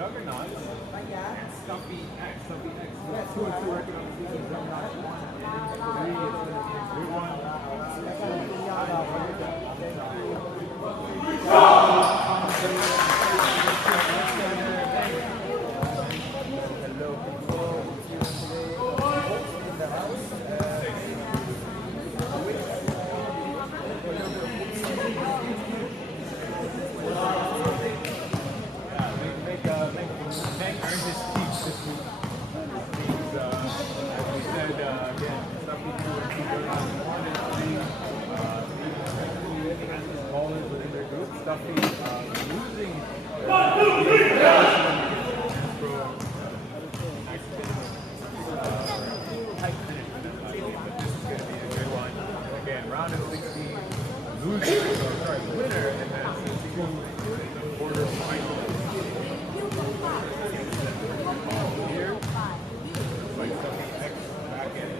Juggernauts and StuffyX. StuffyX. 2-2 record on the season. Juggernauts 1-3. Losing. 1, 2, 3. Round of 16, winner advances to the quarterfinals. Here, like StuffyX back in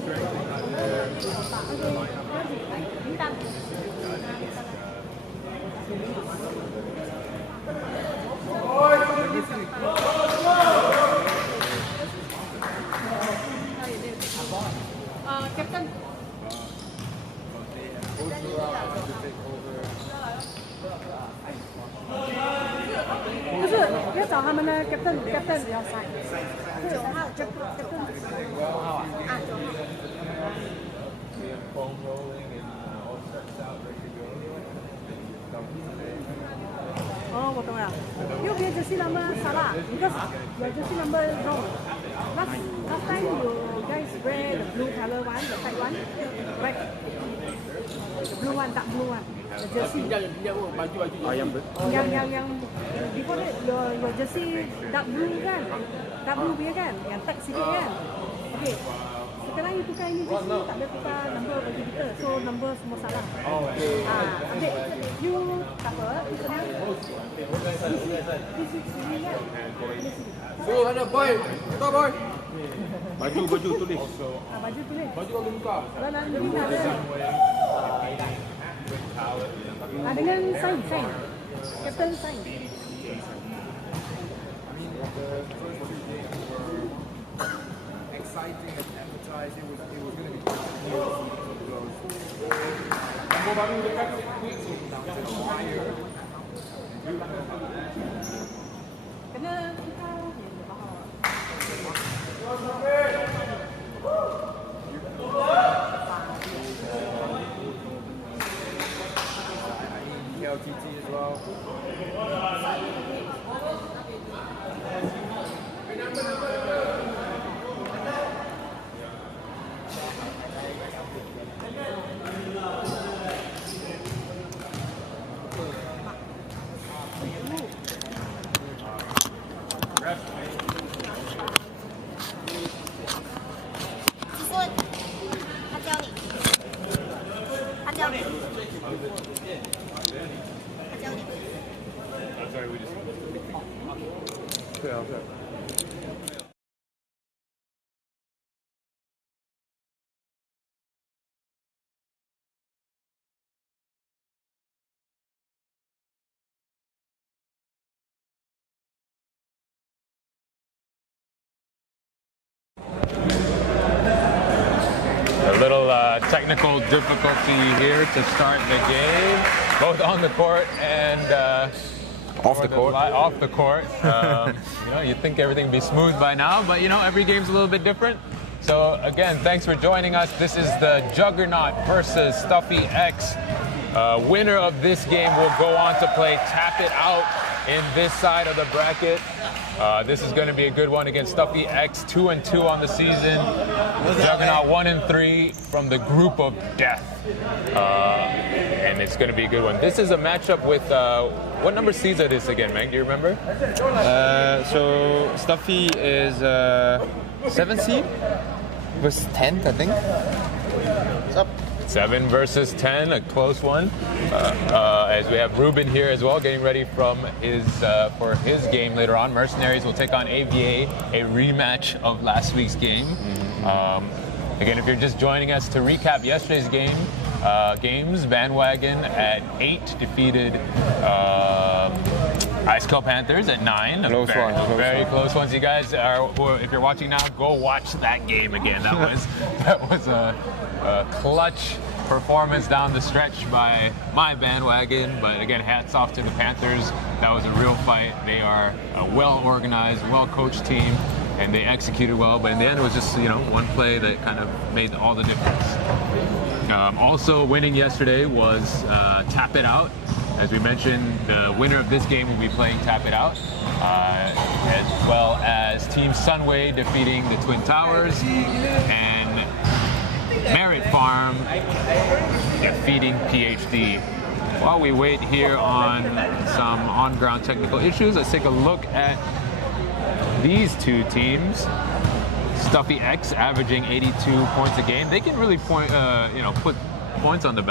strengthening on their lineup. Captain. 不是要找他们的 captain 要赛，是9号 captain 9号啊。哦，我懂了。右边jersey number salah because your jersey number wrong. Last time you guys wear the blue color one, the white one, right? The blue one, dark blue one. The jersey. Yang before that your jersey dark blue kan? Dark blue punya kan? Yang tag sikit kan? Okay. Sekarang you tukar ini jersey, tak ada tukar number bagi kita. So number semua salah. Okay. You tak apa, you senang. This is sini kan? So ada boy, kita boy. Baju tulis. Baju tulis. Baju kau buka. Dalam ini ada. Dengan sign. Captain sign. Exciting and advertised. It was going to be close. Nombor baru dekat Kena kita LTT as well. A little technical difficulty here to start the game, both on the court and Off the court. Off the court. You'd think everything would be smooth by now, but every game's a little bit different. So again, thanks for joining us. This is the Juggernaut versus StuffyX. Winner of this game will go on to play Tap It Out in this side of the bracket. This is going to be a good one against StuffyX, 2-2 on the season. Juggernaut 1-3 from the group of death. And it's going to be a good one. This is a matchup with, what number seeds are this again, Meg? Do you remember? So Stuffy is 7th seed versus 10th, I think. What's up? 7 versus 10, a close one. As we have Ruben here as well, getting ready for his game later on. Mercenaries will take on AVA, a rematch of last week's game. Again, if you're just joining us to recap yesterday's games, Bandwagon at 8 defeated Ice Cup Panthers at 9. Close one. Very close ones. You guys are, if you're watching now, go watch that game again. That was a clutch performance down the stretch by my bandwagon. But again, hats off to the Panthers. That was a real fight. They are a well-organized, well-coached team, and they executed well. But in the end, it was just one play that kind of made all the difference. Also winning yesterday was Tap It Out. As we mentioned, the winner of this game will be playing Tap It Out, as well as Team Sunway defeating the Twin Towers, and Merit Farm defeating PhD. While we wait here on some on-ground technical issues, let's take a look at these two teams. StuffyX averaging 82 points a game. They can really put points on the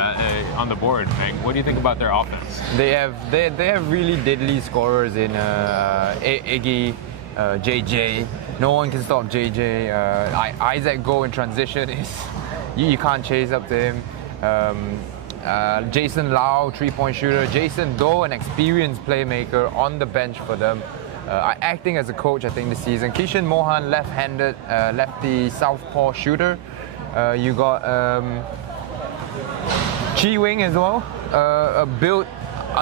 board. Meng, what do you think about their offense? They have really deadly scorers in Iggy, JJ. No one can stop JJ. Isaac Go in transition is you can't chase up to him. Jason Lau, 3-point shooter. Jason Do, an experienced playmaker on the bench for them. Acting as a coach, I think, this season. Kishan Mohan, left-handed, lefty southpaw shooter. You got Chi Wing as well, a built,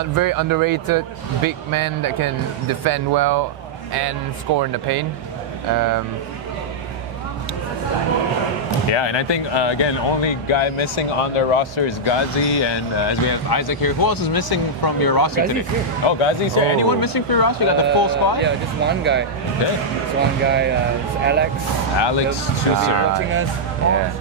very underrated big man that can defend well and score in the paint. Yeah, and I think, again, only guy missing on their roster is Ghazi, and as we have Isaac here, who else is missing from your roster Ghazi's today? here. Oh, Ghazi's here. Anyone missing from your roster? You got the full squad? Yeah, just one guy. Okay. Just one guy, it's Alex. Alex He's Chusser. watching us. Yeah.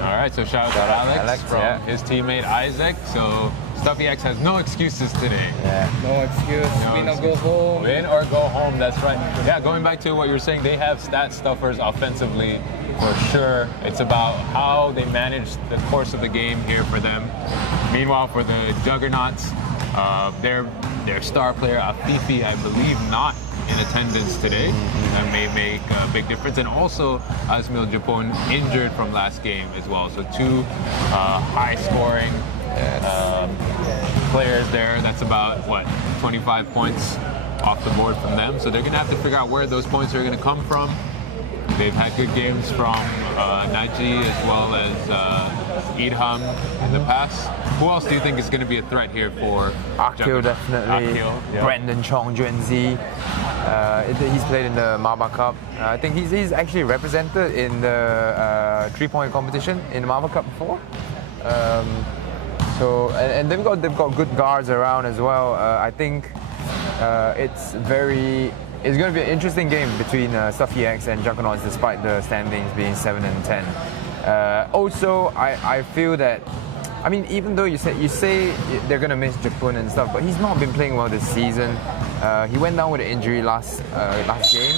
All right, so shout out to Alex from his teammate Isaac. So StuffyX has no excuses today. Yeah. No excuse. Win or go home. Win or go home, that's right. Yeah, going back to what you were saying, they have stat stuffers offensively for sure. It's about how they manage the course of the game here for them. Meanwhile, for the Juggernauts, their star player Afifi, I believe, not in attendance today. That may make a big difference. And also Asmil Japon injured from last game as well. So two high-scoring players there. That's about, 25 points off the board from them. So they're going to have to figure out where those points are going to come from. They've had good games from Naji as well as Idham in the past. Who else do you think is going to be a threat here for Akil, definitely. Akil, yeah. Brandon Chong, Juanzi. He's played in the Maba Cup. I think he's actually represented in the 3-point competition in the Maba Cup before. And they've got good guards around as well. I think it's going to be an interesting game between StuffyX and Juggernauts, despite the standings being 7 and 10. Also, I feel that, I mean, even though you say they're going to miss Japun and stuff, but he's not been playing well this season. He went down with an injury last game.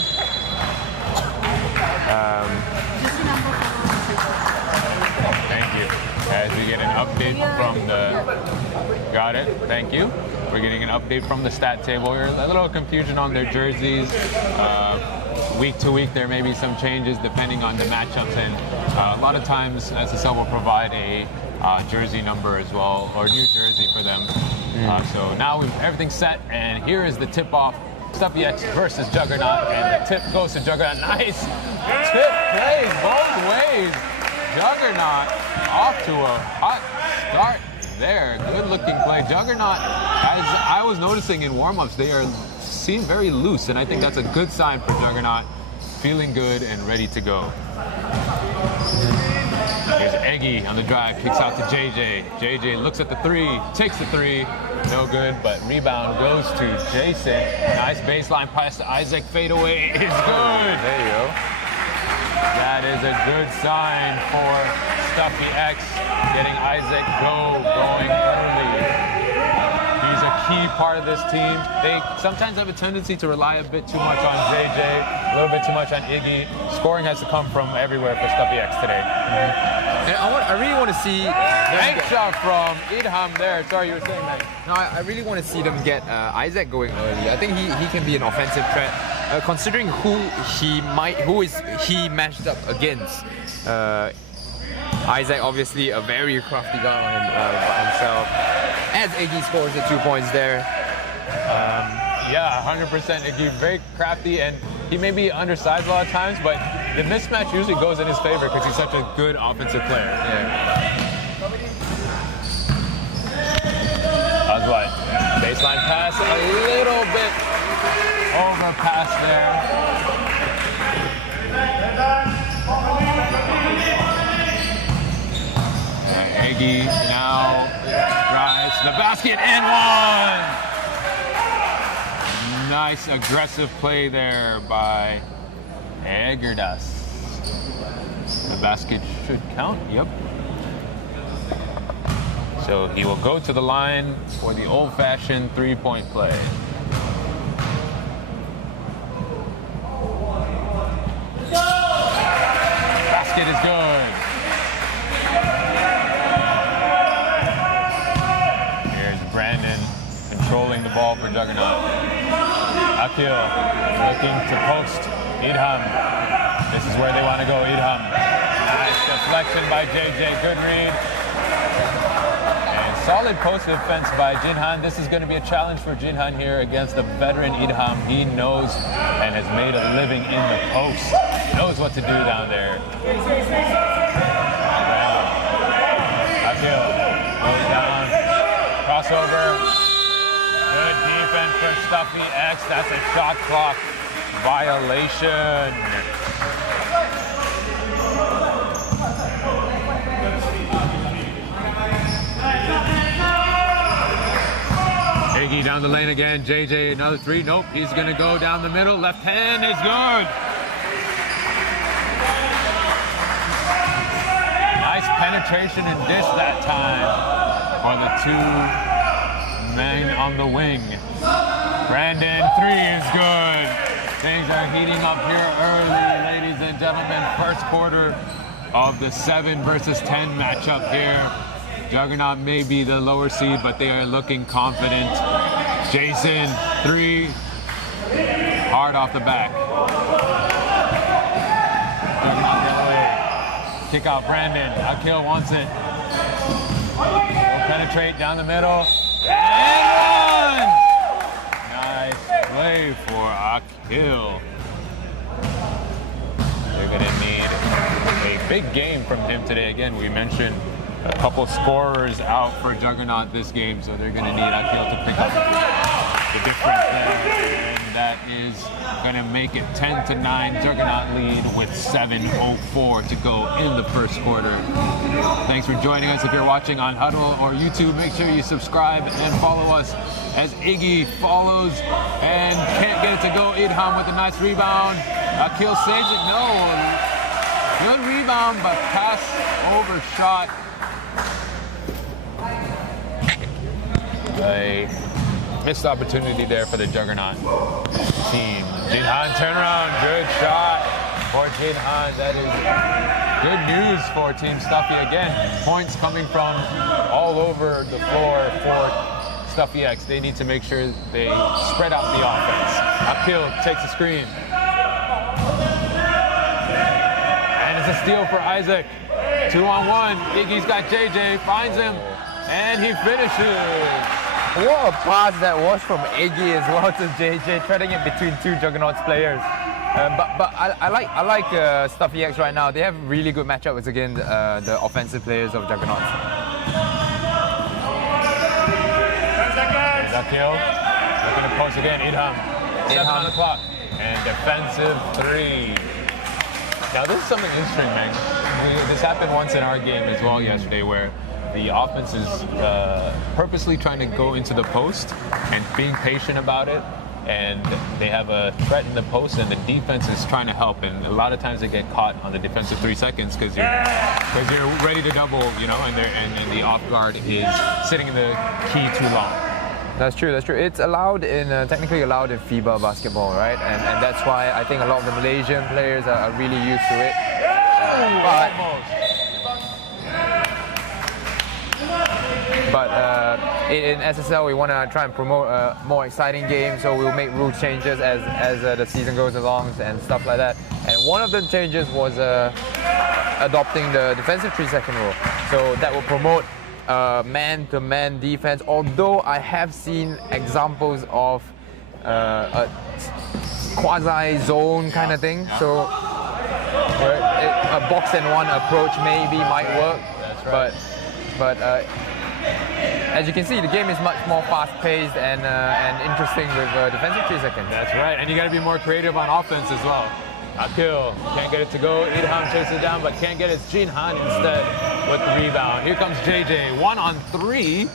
Thank you. As we get an update from got it, thank you. We're getting an update from the stat table here. A little confusion on their jerseys. Week to week, there may be some changes depending on the matchups, and a lot of times SSL will provide a jersey number as well, or new jersey for them. So now everything's set, and here is the tip-off. StuffyX versus Juggernaut, and the tip goes to Juggernaut. Nice tip plays both ways. Juggernaut off to a hot start there. Good looking play. Juggernaut, as I was noticing in warm-ups, they seem very loose, and I think that's a good sign for Juggernaut. Feeling good and ready to go. Here's Eggy on the drive, kicks out to JJ. JJ looks at the three, takes the three. No good, but rebound goes to Jason. Nice baseline pass to Isaac. Fadeaway is good. There you go. That is a good sign for StuffyX, getting Isaac going early. He's a key part of this team. They sometimes have a tendency to rely a bit too much on JJ, a little bit too much on Iggy. Scoring has to come from everywhere for StuffyX today. And I really want to see... Great shot from Idham there. Sorry, you were saying that. No, I really want to see them get Isaac going early. I think he can be an offensive threat, considering who is he matched up against. Isaac, obviously, a very crafty guy by himself. As Iggy scores the 2 points there. Yeah, 100% Iggy. Very crafty, and he may be undersized a lot of times, but the mismatch usually goes in his favor because he's such a good offensive player. Yeah. How's what? Baseline pass, a little bit overpass there. Iggy now drives to the basket and one. Nice aggressive play there by Juggernauts. The basket should count. Yep. So he will go to the line for the old-fashioned three-point play. Basket is good. Here's Brandon controlling the ball for Juggernaut. Akil looking to post Idham. This is where they want to go, Idham. Nice deflection by JJ, good read. Solid post defense by Jinhan. This is going to be a challenge for Jinhan here against the veteran Idham. He knows and has made a living in the post. Knows what to do down there. Akil goes down. Crossover. Good defense for StuffyX. That's a shot clock violation. Iggy down the lane again. JJ, another three. Nope, he's going to go down the middle. Left hand is good. Nice penetration and dish that time for the two men on the wing. Brandon, three is good. Things are heating up here early, ladies and gentlemen. First quarter of the 7 versus 10 matchup here. Juggernaut may be the lower seed, but they are looking confident. Jason, three. Hard off the back. Juggernaut the other way. Kick out Brandon. Akil wants it. Will penetrate down the middle. And one! Nice play for Akil. They're going to need a big game from him today. Again, we mentioned a couple scorers out for Juggernaut this game, so they're going to need Akil to pick up the difference there, and that is going to make it 10-9 Juggernaut lead with 7:04 to go in the first quarter. Thanks for joining us. If you're watching on Huddle or YouTube, make sure you subscribe and follow us as Iggy follows and can't get it to go. Idham with a nice rebound. Akil saves it. No. Good rebound, but pass overshot. A missed opportunity there for the Juggernaut team. Jinhan turnaround, good shot for Jinhan. That is good news for Team Stuffy. Again, points coming from all over the floor for StuffyX. They need to make sure they spread out the offense. Akil takes a screen. And it's a steal for Isaac. 2-on-1. Iggy's got JJ, finds him, and he finishes. What a pass that was from Iggy as well to JJ, threading it between two Juggernauts players. But I like StuffyX right now. They have really good matchups against the offensive players of Juggernauts. Akil looking to post again. Idham. 7 on the clock. And defensive three. Now this is something interesting, man. This happened once in our game as well yesterday, where the offense is purposely trying to go into the post and being patient about it, and they have a threat in the post, and the defense is trying to help, and a lot of times they get caught on the defensive 3 seconds because you're ready to double, you know, and the off guard is sitting in the key too long. That's true, that's true. It's allowed in, technically allowed in FIBA basketball, right? And that's why I think a lot of the Malaysian players are really used to it. But in SSL, we want to try and promote a more exciting game, so we'll make rule changes as the season goes along and stuff like that. And one of the changes was adopting the defensive 3-second rule. So that will promote man-to-man defense, although I have seen examples of a quasi zone kind of thing. So where a box and one approach maybe might work. That's right. But as you can see, the game is much more fast-paced and interesting with defensive 3 seconds. That's right, and you got to be more creative on offense as well. Akil can't get it to go. Ilham chases it down, but can't get it. It's Jinhan instead with the rebound. Here comes JJ, 1-on-3,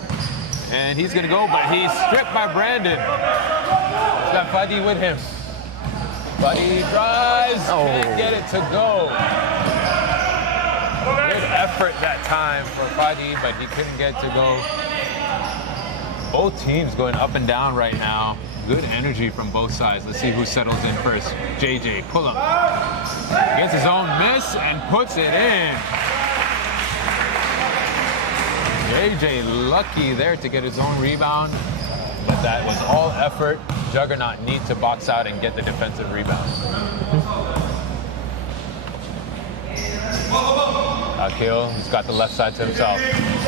and he's gonna go, but he's stripped by Brandon. He's got Fadi with him. Fadi drives, can't get it to go. Good effort that time for Fadi, but he couldn't get it to go. Both teams going up and down right now. Good energy from both sides. Let's see who settles in first. JJ, pull up. Gets his own miss and puts it in. JJ lucky there to get his own rebound, but that was all effort. Juggernaut needs to box out and get the defensive rebound. Akil, he's got the left side to himself.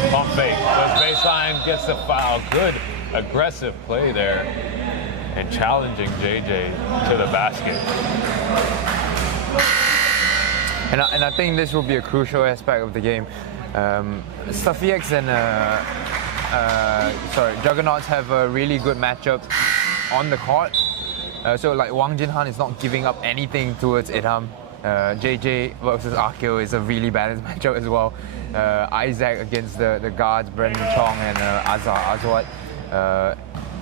Pump fake, goes baseline, gets the foul. Good aggressive play there. And challenging JJ to the basket. And I think this will be a crucial aspect of the game. StuffyX and Juggernauts have a really good matchup on the court. So like Wang Jinhan is not giving up anything towards Ilham. JJ versus Akil is a really balanced matchup as well. Isaac against the guards, Brendan Chong and Azwat.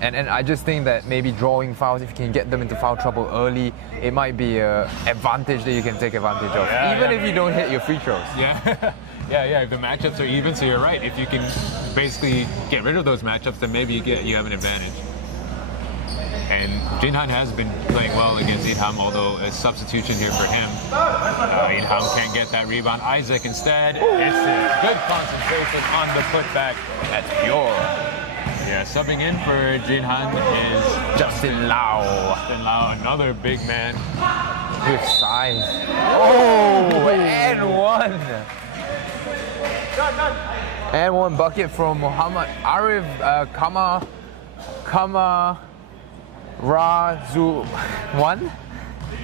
And I just think that maybe drawing fouls, if you can get them into foul trouble early, it might be an advantage that you can take advantage of, even if you don't hit your free throws. Yeah, yeah. If the matchups are even, so you're right. If you can basically get rid of those matchups, then maybe you have an advantage. And Jinhan has been playing well against Ilham, although a substitution here for him. Ilham can't get that rebound. Isaac instead. It's good concentration on the putback. That's pure. Yeah, subbing in for Jinhan is Justin Lau. Justin Lau, another big man. With size. Oh, and one. And one bucket from Muhammad Arif Kamarazuman.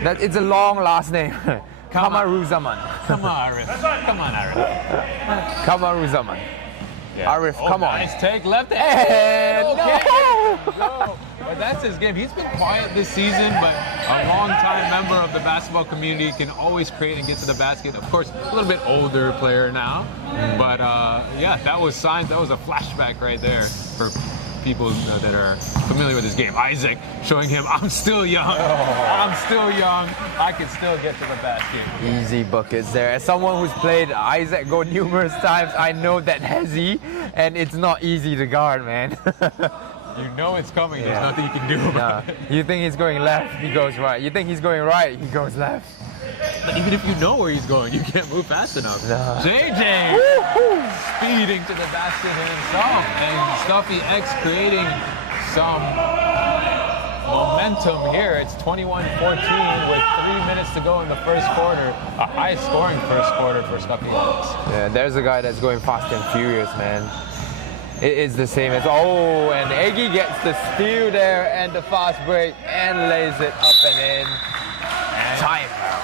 That it's a long last name. Kamaruzaman. Come on, Arif. Come on, Arif. Kamaruzaman. Yeah. Arif, come on. Nice take, left hand. No! But that's his game. He's been quiet this season, but a long-time member of the basketball community, can always create and get to the basket. Of course, a little bit older player now, but yeah, that was signs. That was a flashback right there for people that are familiar with this game. Isaac showing him, I'm still young. I'm still young. I can still get to the basket. Easy buckets there. As someone who's played Isaac go numerous times, I know that hezzy, and it's not easy to guard, man. You know it's coming. There's nothing you can do about it. You think he's going left, he goes right. You think he's going right, he goes left. But even if you know where he's going, you can't move fast enough. No. JJ speeding to the basket himself, and StuffyX creating some momentum here. It's 21-14 with 3 minutes to go in the first quarter. A high-scoring first quarter for StuffyX. Yeah, there's a guy that's going fast and furious, man. It is the same as, and Eggy gets the steal there and the fast break and lays it up and in. And timeout.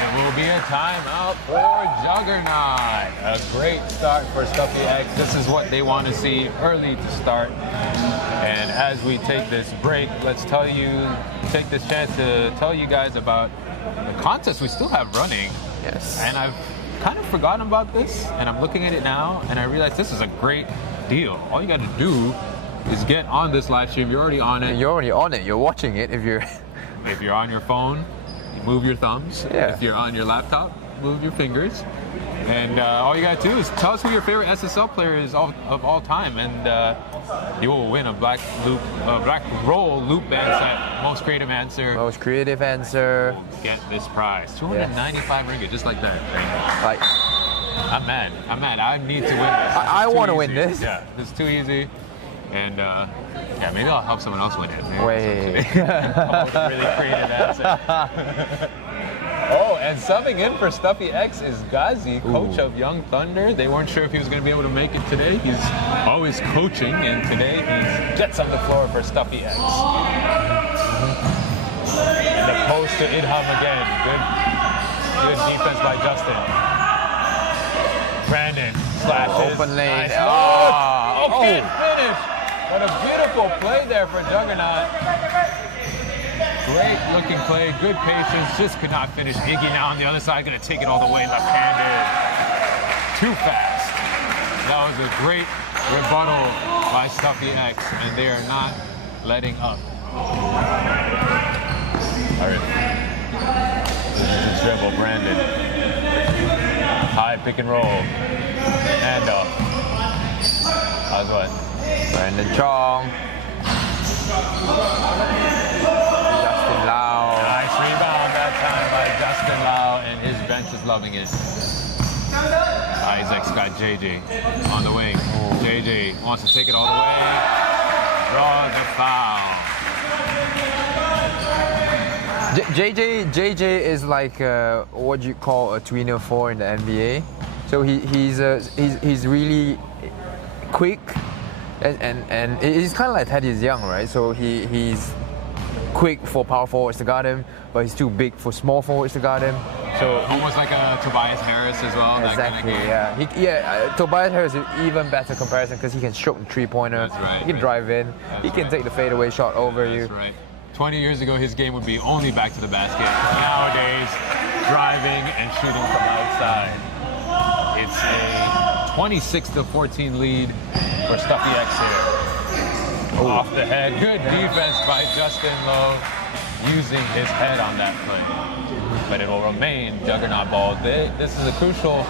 It will be a timeout for Juggernaut. A great start for StuffyX. This is what they want to see early to start. And as we take this break, let's take this chance to tell you guys about the contest we still have running. Yes. And I've kind of forgotten about this, and I'm looking at it now, and I realize this is a great deal. All you got to do is get on this live stream. You're already on it. You're already on it. You're watching it. If you're on your phone, you move your thumbs. Yeah. If you're on your laptop, move your fingers. And all you got to do is tell us who your favorite SSL player is of all time, and you will win a black roll loop band set. Most creative answer. Most creative answer. Get this prize. 295 ringgit, just like that. Like, I'm mad. I need to win this. I want to win this. Yeah, it's too easy. And yeah, maybe I'll help someone else win it. Wait. Really creative answer. Oh, and subbing in for StuffyX is Ghazi, coach of Young Thunder. They weren't sure if he was going to be able to make it today. He's always coaching, and today he gets on the floor for StuffyX. to Idham again. Good defense by Justin. Brandon slashes. Open lane. Nice. Ah. Oh, can't finish. What a beautiful play there for Juggernaut. Great looking play, good patience, just could not finish. Iggy now on the other side, gonna take it all the way left-handed. Too fast. That was a great rebuttal by StuffyX, and they are not letting up. All right. This is dribble, Brandon. High pick and roll. And up. How's what? Brandon Chong. Justin Lau. Nice rebound that time by Justin Lau, and his bench is loving it. Isaac's got JJ on the wing. JJ wants to take it all the way. Draw the foul. JJ is like what you call a tweener 4 in the NBA. So he's really quick, and he's kind of like Thaddeus Young, right? So he's quick for power forwards to guard him, but he's too big for small forwards to guard him. So Almost like a Tobias Harris as well. exactly, that kind of game. yeah. Tobias Harris is even better comparison because he can stroke the three-pointer. That's right, He can right. drive in. That's He can right. take the fadeaway shot over you. That's right. 20 years ago, his game would be only back to the basket. Nowadays, driving and shooting from outside. It's a 26-14 lead for StuffyX here. Off the head. Good defense by Justin Lowe, using his head on that play. But it will remain Juggernaut ball. This is a crucial,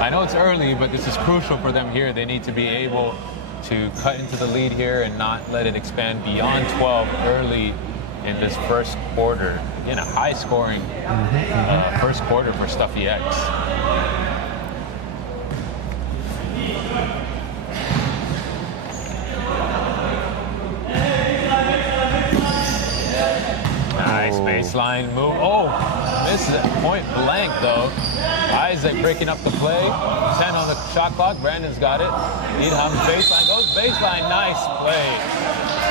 I know it's early, but this is crucial for them here. They need to be able to cut into the lead here and not let it expand beyond 12 early in this first quarter. Again, a high-scoring first quarter for StuffyX. Nice baseline move. Oh, misses it point blank though. Isaac breaking up the play. 10 on the shot clock. Brandon's got it. Idham baseline goes baseline. Nice play.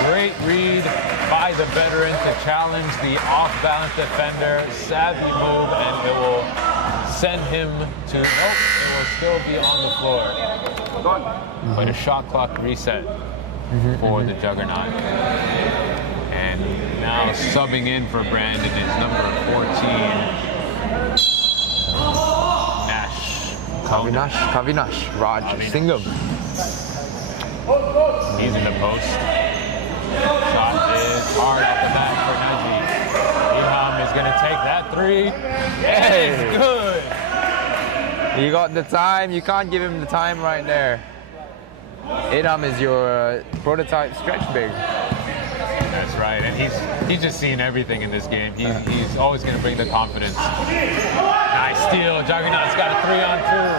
Great read by the veteran to challenge the off-balance defender. Savvy move, and it will send him to. Nope, it will still be on the floor. But a shot clock reset for the Juggernaut. And now subbing in for Brandon is number 14, Nash. Kavinash, Raj Singham. He's in the post. Shot is hard off the bat for Najee. Iham is going to take that three. It's good. You got the time. You can't give him the time right there. Idham is your prototype stretch big. That's right, and he's just seen everything in this game. He's always going to bring the confidence. Nice steal. Juggernaut's got a 3-on-2.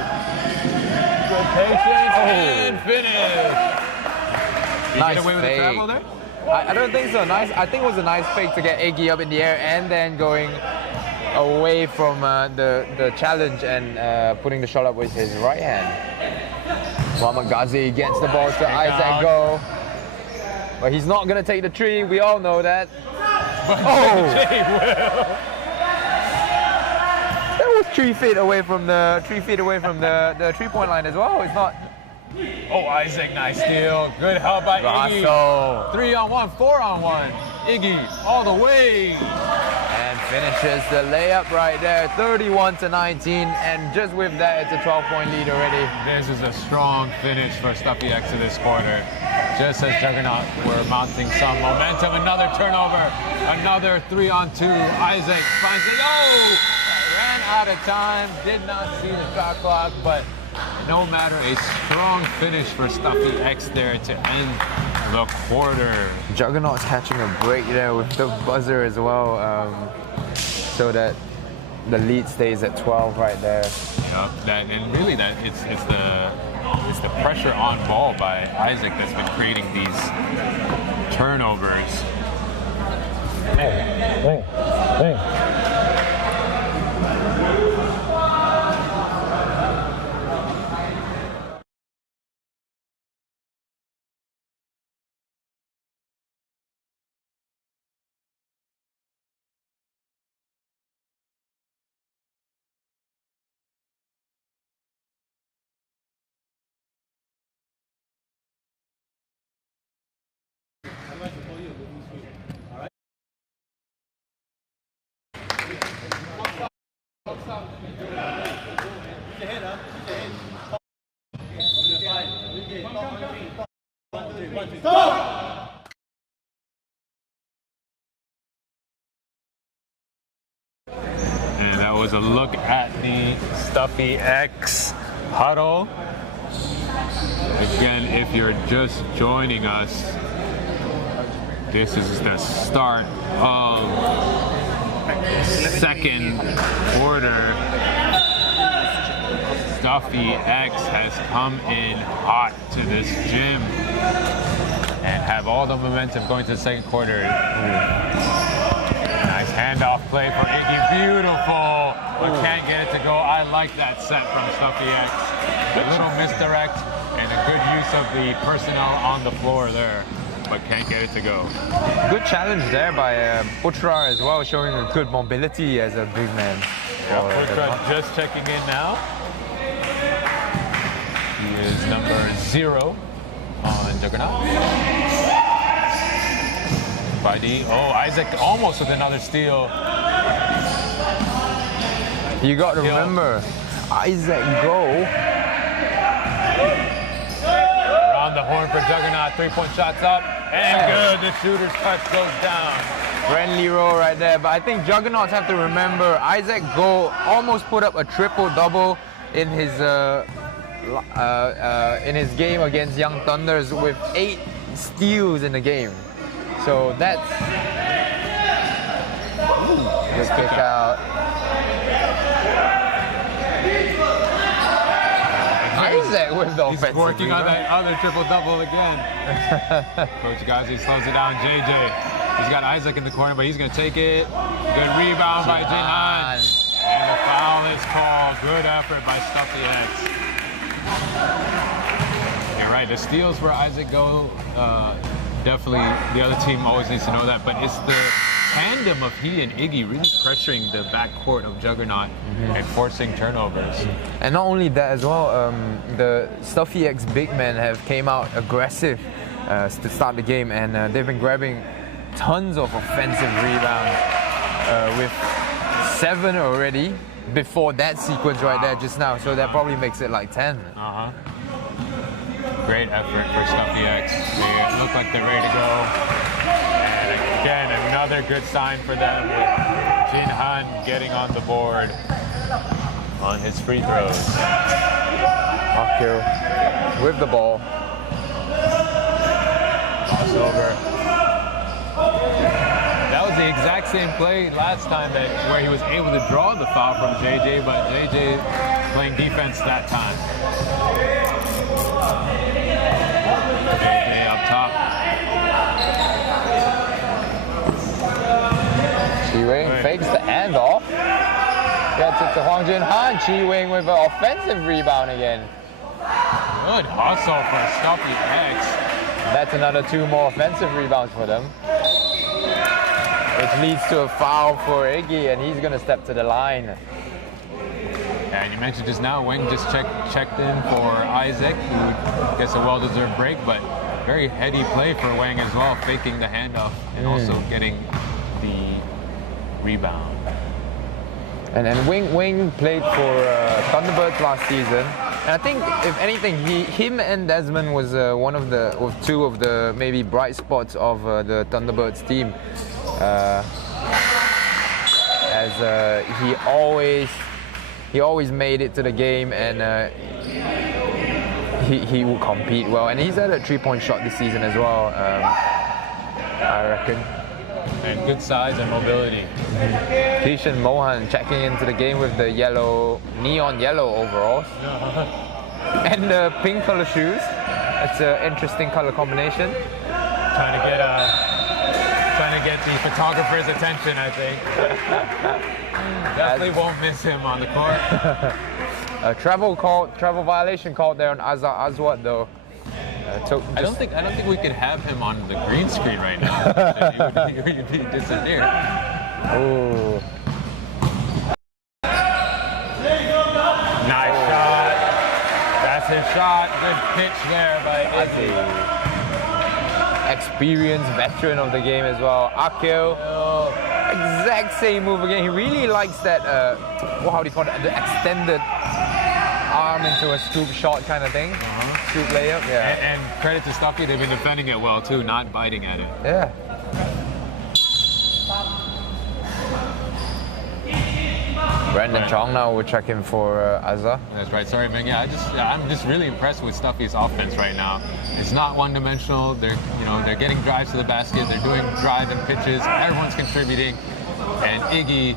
Good patience and finish. Did you Nice get away with the fake. travel there? I don't think so. Nice. I think it was a nice fake to get Iggy up in the air and then going away from the challenge and putting the shot up with his right hand. Muhammad Ghazi gets the ball to Isaac Go. But he's not gonna take the tree. We all know that. That was 3 feet away from the 3-point line as well. It's not. Oh, Isaac, nice steal. Good help by Iggy. Rasso. 3-on-1, 4-on-1. Iggy all the way. And finishes the layup right there, 31-19, and just with that, it's a 12-point lead already. This is a strong finish for StuffyX in this quarter. Just as Juggernaut were mounting some momentum. Another turnover, another 3-on-2. Isaac finds it. Oh! Ran out of time, did not see the shot clock, but no matter, a strong finish for StuffyX there to end the quarter. Juggernaut's catching a break there with the buzzer as well, so that the lead stays at 12 right there. Yep, and really it's the pressure on ball by Isaac that's been creating these turnovers. Hey. And that was a look at the StuffyX huddle. Again, if you're just joining us, this is the start of second quarter. StuffyX has come in hot to this gym and have all the momentum going to the second quarter. Nice handoff play for Iggy, beautiful, but can't get it to go. I like that set from StuffyX. A little misdirect and a good use of the personnel on the floor there, but can't get it to go. Good challenge there by Putra as well, showing a good mobility as a big man. Putra just checking in now. He is number 0 on Juggernauts. Buddy, oh, Isaac almost with another steal. You got to remember, Isaac go. Around the horn for Juggernaut, 3-point shots up, and good, the shooter's touch goes down. Friendly roll right there, but I think Juggernauts have to remember, Isaac go almost put up a triple-double in his game against Young Thunders with 8 steals in the game. So that's good kick out. Isaac with the offensive. He's working on rebound. that other triple-double again. Coach Ghazi slows it down. JJ, he's got Isaac in the corner, but he's going to take it. Good rebound by Jinhan. And the foul is called. Good effort by StuffyX. You're right, the steals where Isaac go, definitely the other team always needs to know that, but it's the tandem of he and Iggy really pressuring the backcourt of Juggernaut and forcing turnovers. And not only that as well, the StuffyX big men have came out aggressive to start the game, and they've been grabbing tons of offensive rebounds with 7 already before that sequence right there just now, so that probably makes it like 10. Great effort for StuffyX. They look like they're ready to go. And again, another good sign for them with Jinhan getting on the board on his free throws. Akil with the ball. Crossover. That was the exact same play last time where he was able to draw the foul from JJ, but JJ playing defense that time. JJ up top. Chi Wing fakes the handoff. Gets it to Hwang Jinhan. Chi Wing with an offensive rebound again. Good hustle for StuffyX. That's another 2 more offensive rebounds for them. Which leads to a foul for Iggy, and he's going to step to the line. And you mentioned just now, Wang just checked in for Isaac, who gets a well-deserved break, but very heady play for Wang as well, faking the handoff and also getting the rebound. And then Wing played for Thunderbirds last season. And I think, if anything, him and Desmond was one of the, or 2 of the maybe bright spots of the Thunderbirds team. As he always made it to the game, and he will compete well. And he's had a 3-point shot this season as well, I reckon. And good size and mobility. Kishan Mohan checking into the game with the neon yellow overalls. And the pink color shoes. That's an interesting color combination. Trying to get the photographer's attention, I think. Definitely won't miss him on the court. A travel violation called there on Aswad though. I don't think we could have him on the green screen right now. he would be disappeared. Oh. Nice shot. That's his shot. Good pitch there by Izzy. Experienced veteran of the game as well. Akil Exact same move again. He really likes that, how do you call it? The extended arm into a scoop shot kind of thing. Scoop layup, yeah. And credit to Stuffy, they've been defending it well too, not biting at it. Yeah. Brandon Chong now will check in for Azza. That's right. Sorry, man. Yeah, I'm just really impressed with Stuffy's offense right now. It's not one-dimensional. They're getting drives to the basket. They're doing drive and pitches. Everyone's contributing, and Iggy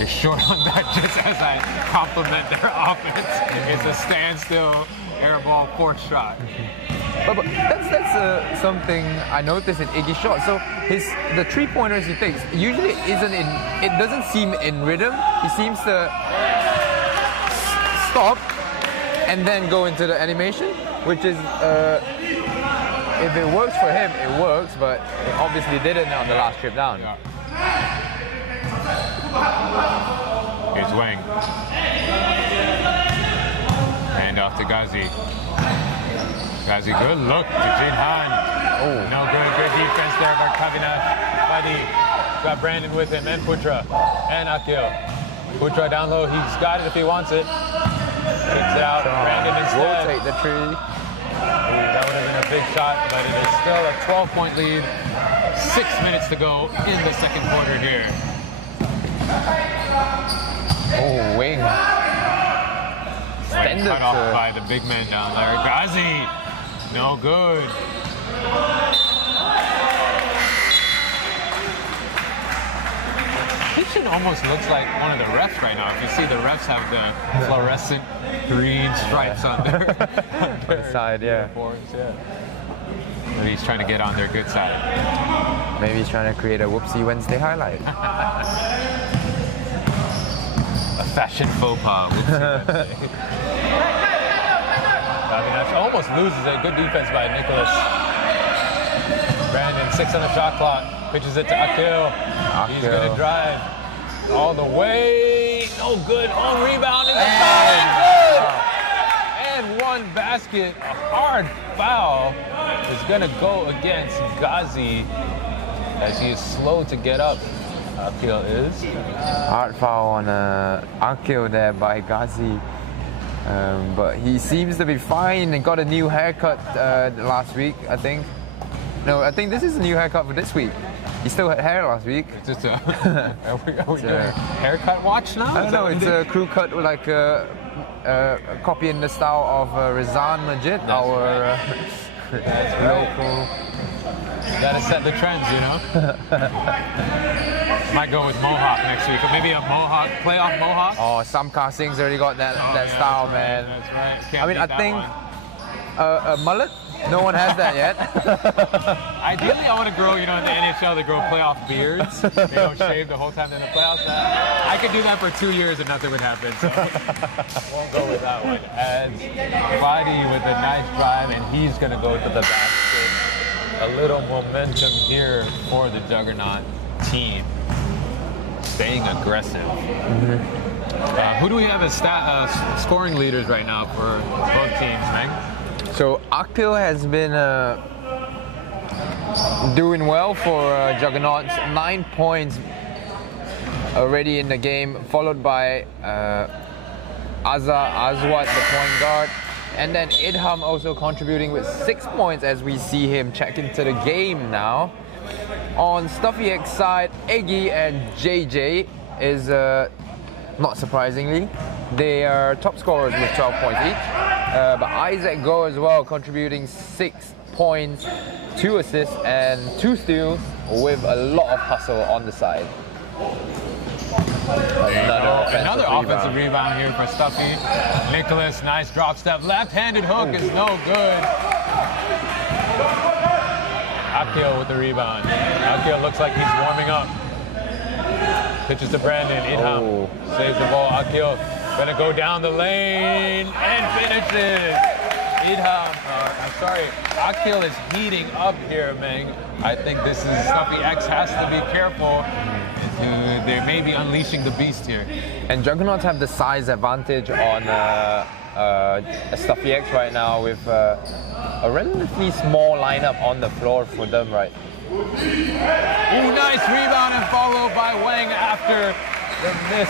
is short on that. Just as I compliment their offense, it's a standstill airball fourth shot. But that's something I noticed in Iggy's shot. So the 3-pointers he takes usually it doesn't seem in rhythm. He seems to stop and then go into the animation, which is if it works for him, it works. But it obviously didn't on the last trip down. Yeah. Here's Wang. Hand off to Ghazi. Ghazi, good look to Jin Han. Oh, no good defense there by Kavinash. Buddy got Brandon with him and Putra and Akil. Putra down low, he's got it if he wants it. Kicks it out, Brandon instead. Rotate the tree. That would have been a big shot, but it is still a 12-point lead. 6 minutes to go in the second quarter here. Oh, wing. Cut off by the big man down there. Ghazi, no good. Kitchen almost looks like one of the refs right now. If you see, the refs have the fluorescent green stripes on their side, yeah. uniforms, yeah. But he's trying to get on their good side. Maybe he's trying to create a Whoopsie Wednesday highlight. A fashion faux pas. Kavinash almost loses it. Good defense by Nicholas. Brandon, 6 on the shot clock. Pitches it to Akil. He's going to drive all the way. No good. On rebound in the foul. And one basket. A hard foul is going to go against Ghazi as he is slow to get up. Akil is. Hard foul on Akil there by Ghazi. But he seems to be fine and got a new haircut last week, I think. No, I think this is a new haircut for this week. He still had hair last week. Just are we doing haircut watch now? I don't know, it's a crew cut like copying the style of Rizan Majid, our local. Gotta set the trends, you know? Might go with Mohawk next week, or maybe a Mohawk, playoff Mohawk. Oh, Samkar Singh's already got that style, man. That's right. Can't I mean, I beat think that a mullet, no one has that yet. Ideally, I want to grow, in the NHL, they grow playoff beards. They don't shave the whole time they're in the playoffs. I could do that for 2 years and nothing would happen, so won't go with that one. As Body with a nice drive, and he's going to go to the basket. A little momentum here for the Juggernaut team. Staying aggressive. Who do we have as scoring leaders right now for both teams, Meng? So Akil has been doing well for Juggernauts. 9 points already in the game, followed by Azwat, the point guard. And then Idham also contributing with 6 points as we see him check into the game now. On StuffyX side, Iggy and JJ is, not surprisingly, they are top scorers with 12 points each. But Isaac Go as well, contributing 6 points, 2 assists and 2 steals with a lot of hustle on the side. Another offensive rebound here for Stuffy. Nicholas, nice drop step. Left-handed hook is no good. Akil with the rebound. Akil looks like he's warming up. Pitches to Brandon. Idham saves the ball. Akil gonna go down the lane and finishes. Idham, I'm sorry, Akil is heating up here, Meng. I think this is StuffyX has to be careful. They may be unleashing the beast here. And Juggernauts have the size advantage on StuffyX right now with a relatively small lineup on the floor for them, right? Ooh, nice rebound and followed by Wang after the miss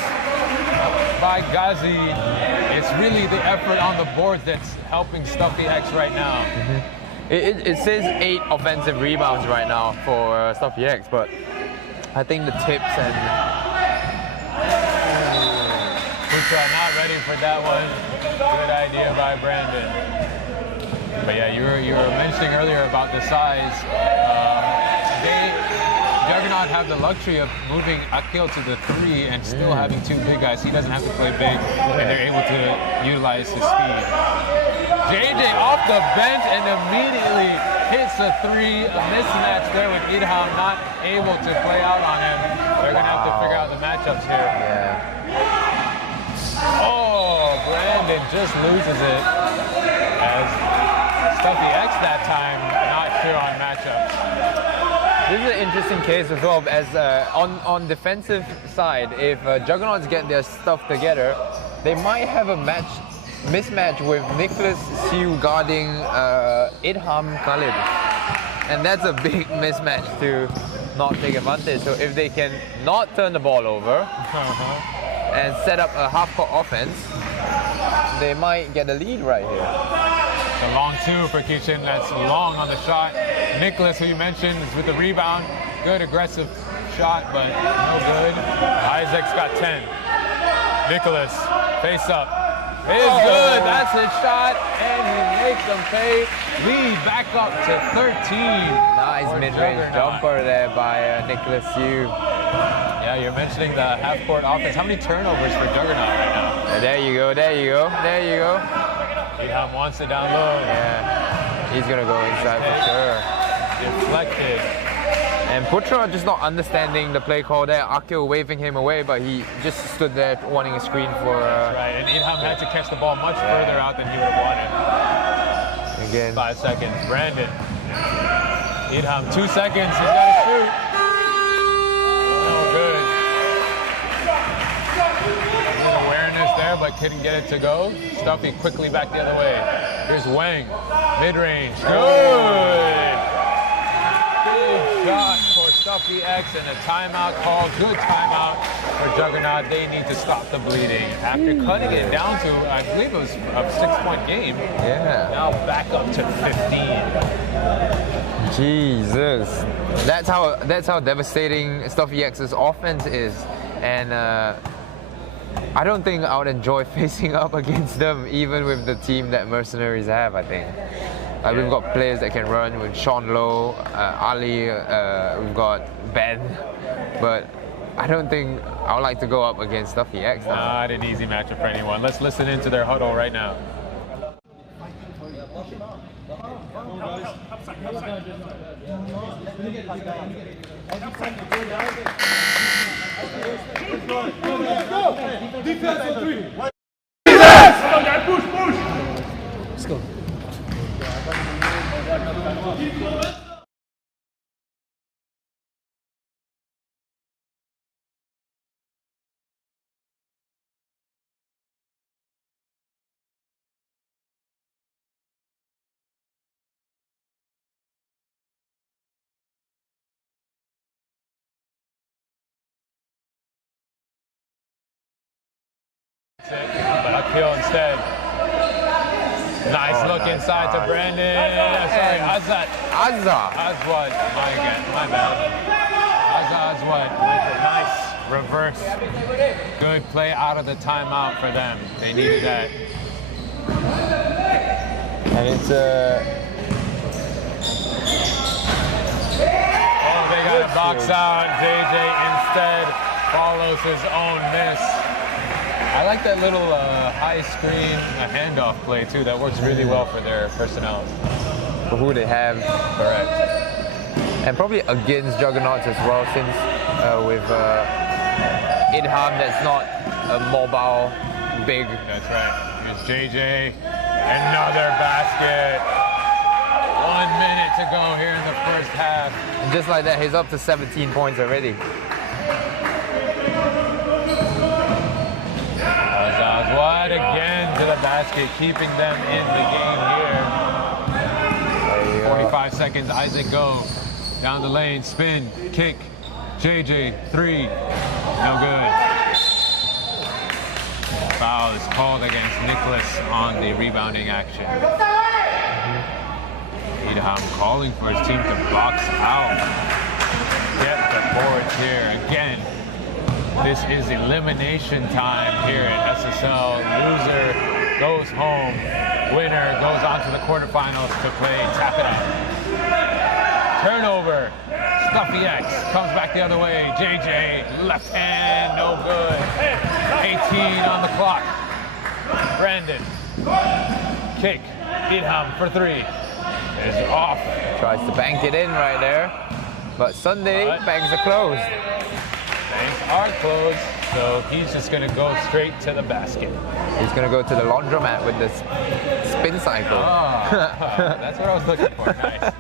by Ghazi. It's really the effort on the boards that's helping StuffyX right now. It says 8 offensive rebounds right now for StuffyX, but I think the tips and... Putra not ready for that one. Good idea by Brandon. But yeah, you were mentioning earlier about the size. Juggernaut have the luxury of moving Akil to the 3 and still having 2 big guys. He doesn't have to play big, and they're able to utilize his speed. JJ off the bench and immediately hits a 3. A mismatch there with Idham not able to play out on him. They're going to have to figure out the matchups here. Oh, Brandon just loses it as StuffyX that time not sure on matchups. This is an interesting case as well, as on defensive side, if Juggernauts get their stuff together, they might have a mismatch with Nicholas Siu guarding Idham Khalid. And that's a big mismatch to not take advantage. So if they can not turn the ball over and set up a half-court offense, they might get a lead right here. The long 2 for Kishin, that's long on the shot. Nicholas, who you mentioned, is with the rebound. Good aggressive shot, but no good. Isaac's got 10. Nicholas, face up. It's good, that's a shot, and he makes them pay. Lead back up to 13. Nice mid-range jumper there by Nicholas Siu. Yeah, you're mentioning the half-court offense. How many turnovers for Juggernaut right now? There you go, there you go, there you go. Idham wants it down low. Yeah, he's gonna go inside for sure. Deflected. And Putra just not understanding the play call there. Akil waving him away, but he just stood there wanting a screen for... That's right, and Idham had to catch the ball much further out than he would have wanted. Again. 5 seconds, Brandon. Idham, 2 seconds, he's got to shoot. No good. Good awareness there, but couldn't get it to go. Stuffy quickly back the other way. Here's Wang, mid-range, good. Big shot for StuffyX and a timeout call. Good timeout for Juggernaut. They need to stop the bleeding. After cutting it down to, I believe it was a 6-point game. Yeah. Now back up to 15. Jesus. That's how devastating StuffyX's offense is. And I don't think I would enjoy facing up against them, even with the team that Mercenaries have, I think. We've got players that can run with Sean Lowe, Ali, we've got Ben, but I don't think I would like to go up against StuffyX. Not an easy matchup for anyone. Let's listen into their huddle right now. Defense on 3. Push, push. Let's go. But Akil instead. Nice look inside to Brandon. Sorry, Azad. Azwad. My bad. Azwad with a nice reverse. Good play out of the timeout for them. They needed that. And it's Oh, they got a box out. JJ instead follows his own miss. I like that little high screen handoff play too. That works really well for their personnel. for who they have. Correct. And probably against Juggernauts as well, since with Idham that's not a mobile big. That's right. Here's JJ. Another basket. 1 minute to go here in the first half. And just like that, he's up to 17 points already. Azwad again to the basket, keeping them in the game here. 45 seconds, Isaac go. Down the lane, spin, kick. JJ, 3. No good. Foul is called against Nicholas on the rebounding action. Idham calling for his team to box out. Get the boards here. Again, this is elimination time here at SSL. Loser goes home. Winner goes on to the quarterfinals to play Tap It Up. Turnover. StuffyX comes back the other way. JJ, left hand, no good. 18 on the clock. Brandon, kick. Idham for 3. Is off. Tries to bank it in right there. But Sunday, banks are closed. Banks are closed, so he's just going to go straight to the basket. He's going to go to the laundromat with this spin cycle. Oh, that's what I was looking for. Nice.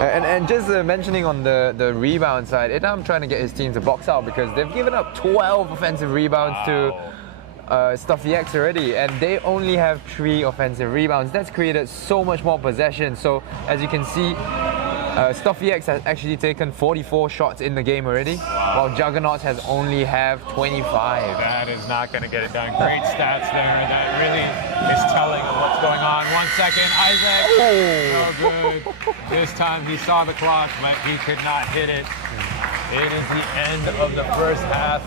And just mentioning on the rebound side, I'm trying to get his team to box out because they've given up 12 offensive rebounds to StuffyX already, and they only have 3 offensive rebounds. That's created so much more possession. So as you can see, StuffyX has actually taken 44 shots in the game already, while Juggernauts has only have 25. That is not going to get it done. Great stats there. That really is telling of what's going on. 1 second, Isaac. Oh, good. This time he saw the clock, but he could not hit it. It is the end of the first half.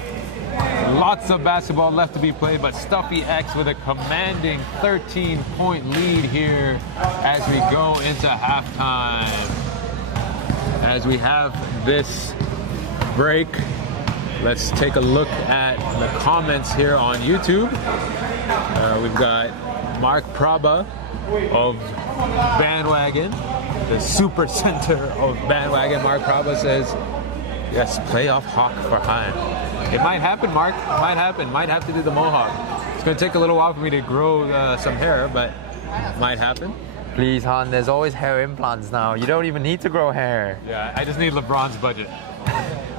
Lots of basketball left to be played, but StuffyX with a commanding 13-point lead here as we go into halftime. As we have this break, let's take a look at the comments here on YouTube. We've got Mark Prabha of Bandwagon, the super center of Bandwagon. Mark Prabha says, yes, playoff hawk for Han. It might happen, Mark. It might happen. Might have to do the mohawk. It's going to take a little while for me to grow some hair, but it might happen. Please, Han, there's always hair implants now. You don't even need to grow hair. Yeah, I just need LeBron's budget.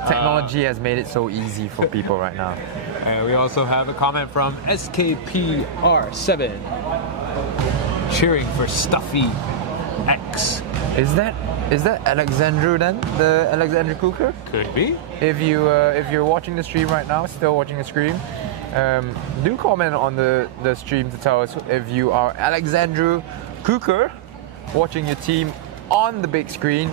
Technology has made it so easy for people right now. And we also have a comment from SKPR7 cheering for StuffyX. Is that Alexandru then? The Alexandru Cooker? Could be. If you're watching the stream right now, still watching the stream, do comment on the stream to tell us if you are Alexandru Cooker watching your team on the big screen.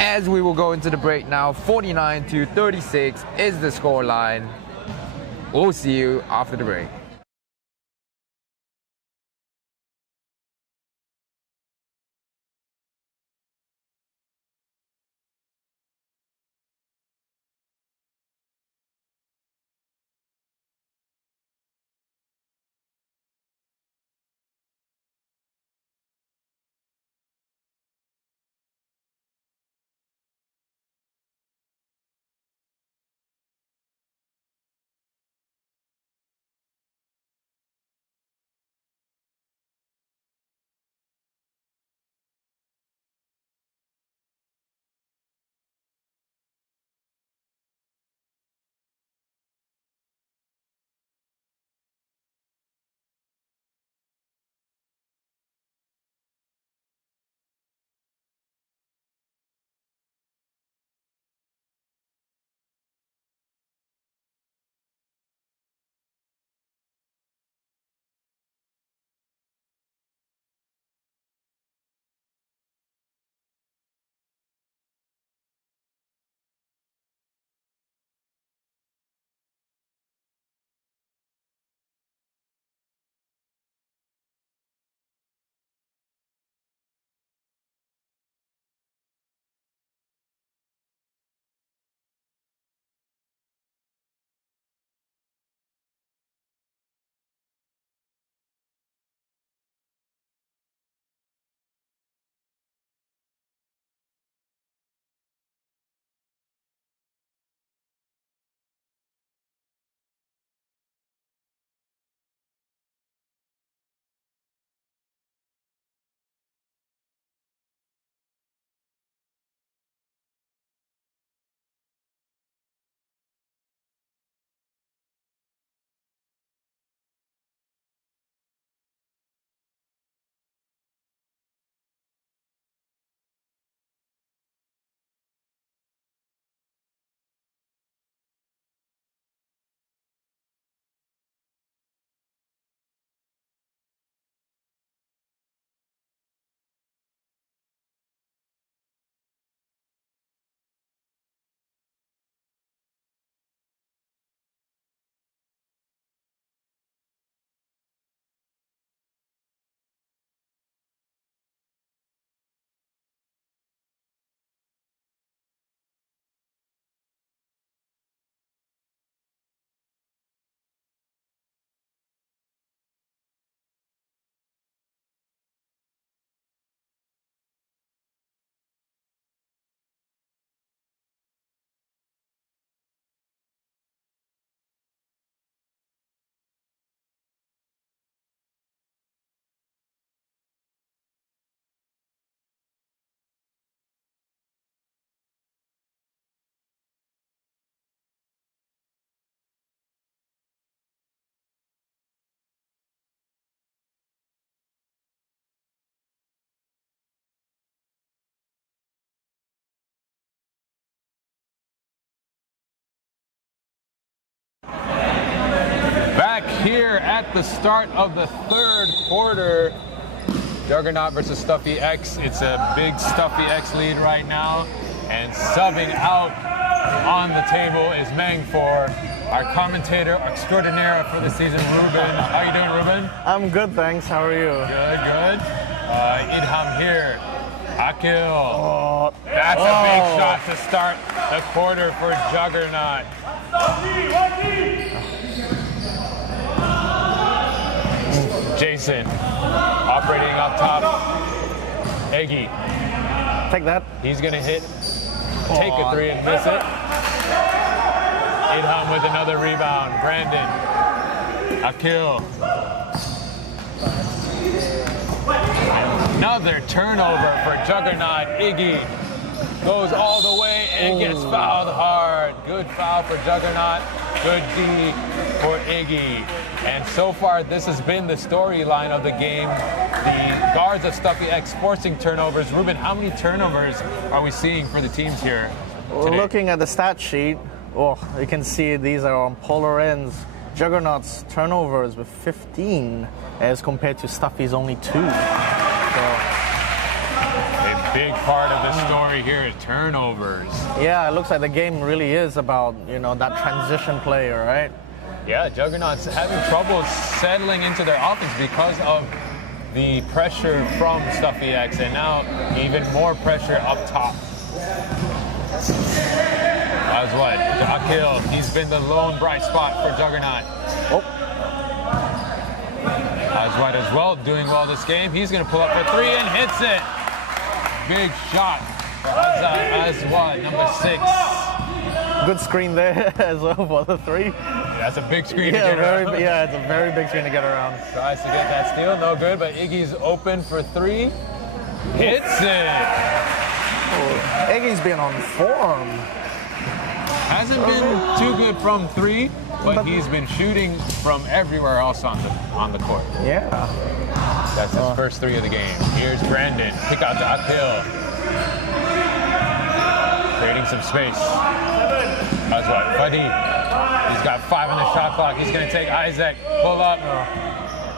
As we will go into the break now, 49-36 is the score line. We'll see you after the break. here at the start of the third quarter. Juggernaut versus StuffyX. It's a big StuffyX lead right now. And subbing out on the table is Mangfor, our commentator extraordinaire for the season, Ruben. How you doing, Ruben? I'm good, thanks. How are you? Good. Idham here. Akil. That's a big shot to start the quarter for Juggernaut. Jason operating up top. Eggy. Take that. He's going to take a three and miss it. Idham with another rebound. Brandon. Akil. Another turnover for Juggernaut. Iggy goes all the way and gets fouled hard. Good foul for Juggernaut. Good D for Iggy. And so far, this has been the storyline of the game. The guards of StuffyX forcing turnovers. Ruben, how many turnovers are we seeing for the teams here today? Looking at the stat sheet, you can see these are on polar ends. Juggernaut's turnovers with 15 as compared to Stuffy's only 2. A big part of the story here is turnovers. Yeah, it looks like the game really is about, that transition play, right? Yeah, Juggernaut's having trouble settling into their offense because of the pressure from StuffyX, and now even more pressure up top. As what? Akil, he's been the lone bright spot for Juggernaut. Aswad as well, doing well this game. He's going to pull up for 3 and hits it. Big shot for Aswad, number 6. Good screen there as well for the 3. That's a big screen to get around. Yeah, it's a very big screen to get around. Tries to get that steal, no good, but Iggy's open for 3. Hits it. Iggy's been on form. Hasn't been too good from 3, but he's been shooting from everywhere else on the court. Yeah. That's his first 3 of the game. Here's Brandon, kick out to Akil. Creating some space. That's what, Fadi. He's got 5 on the shot clock. He's going to take Isaac. Pull up.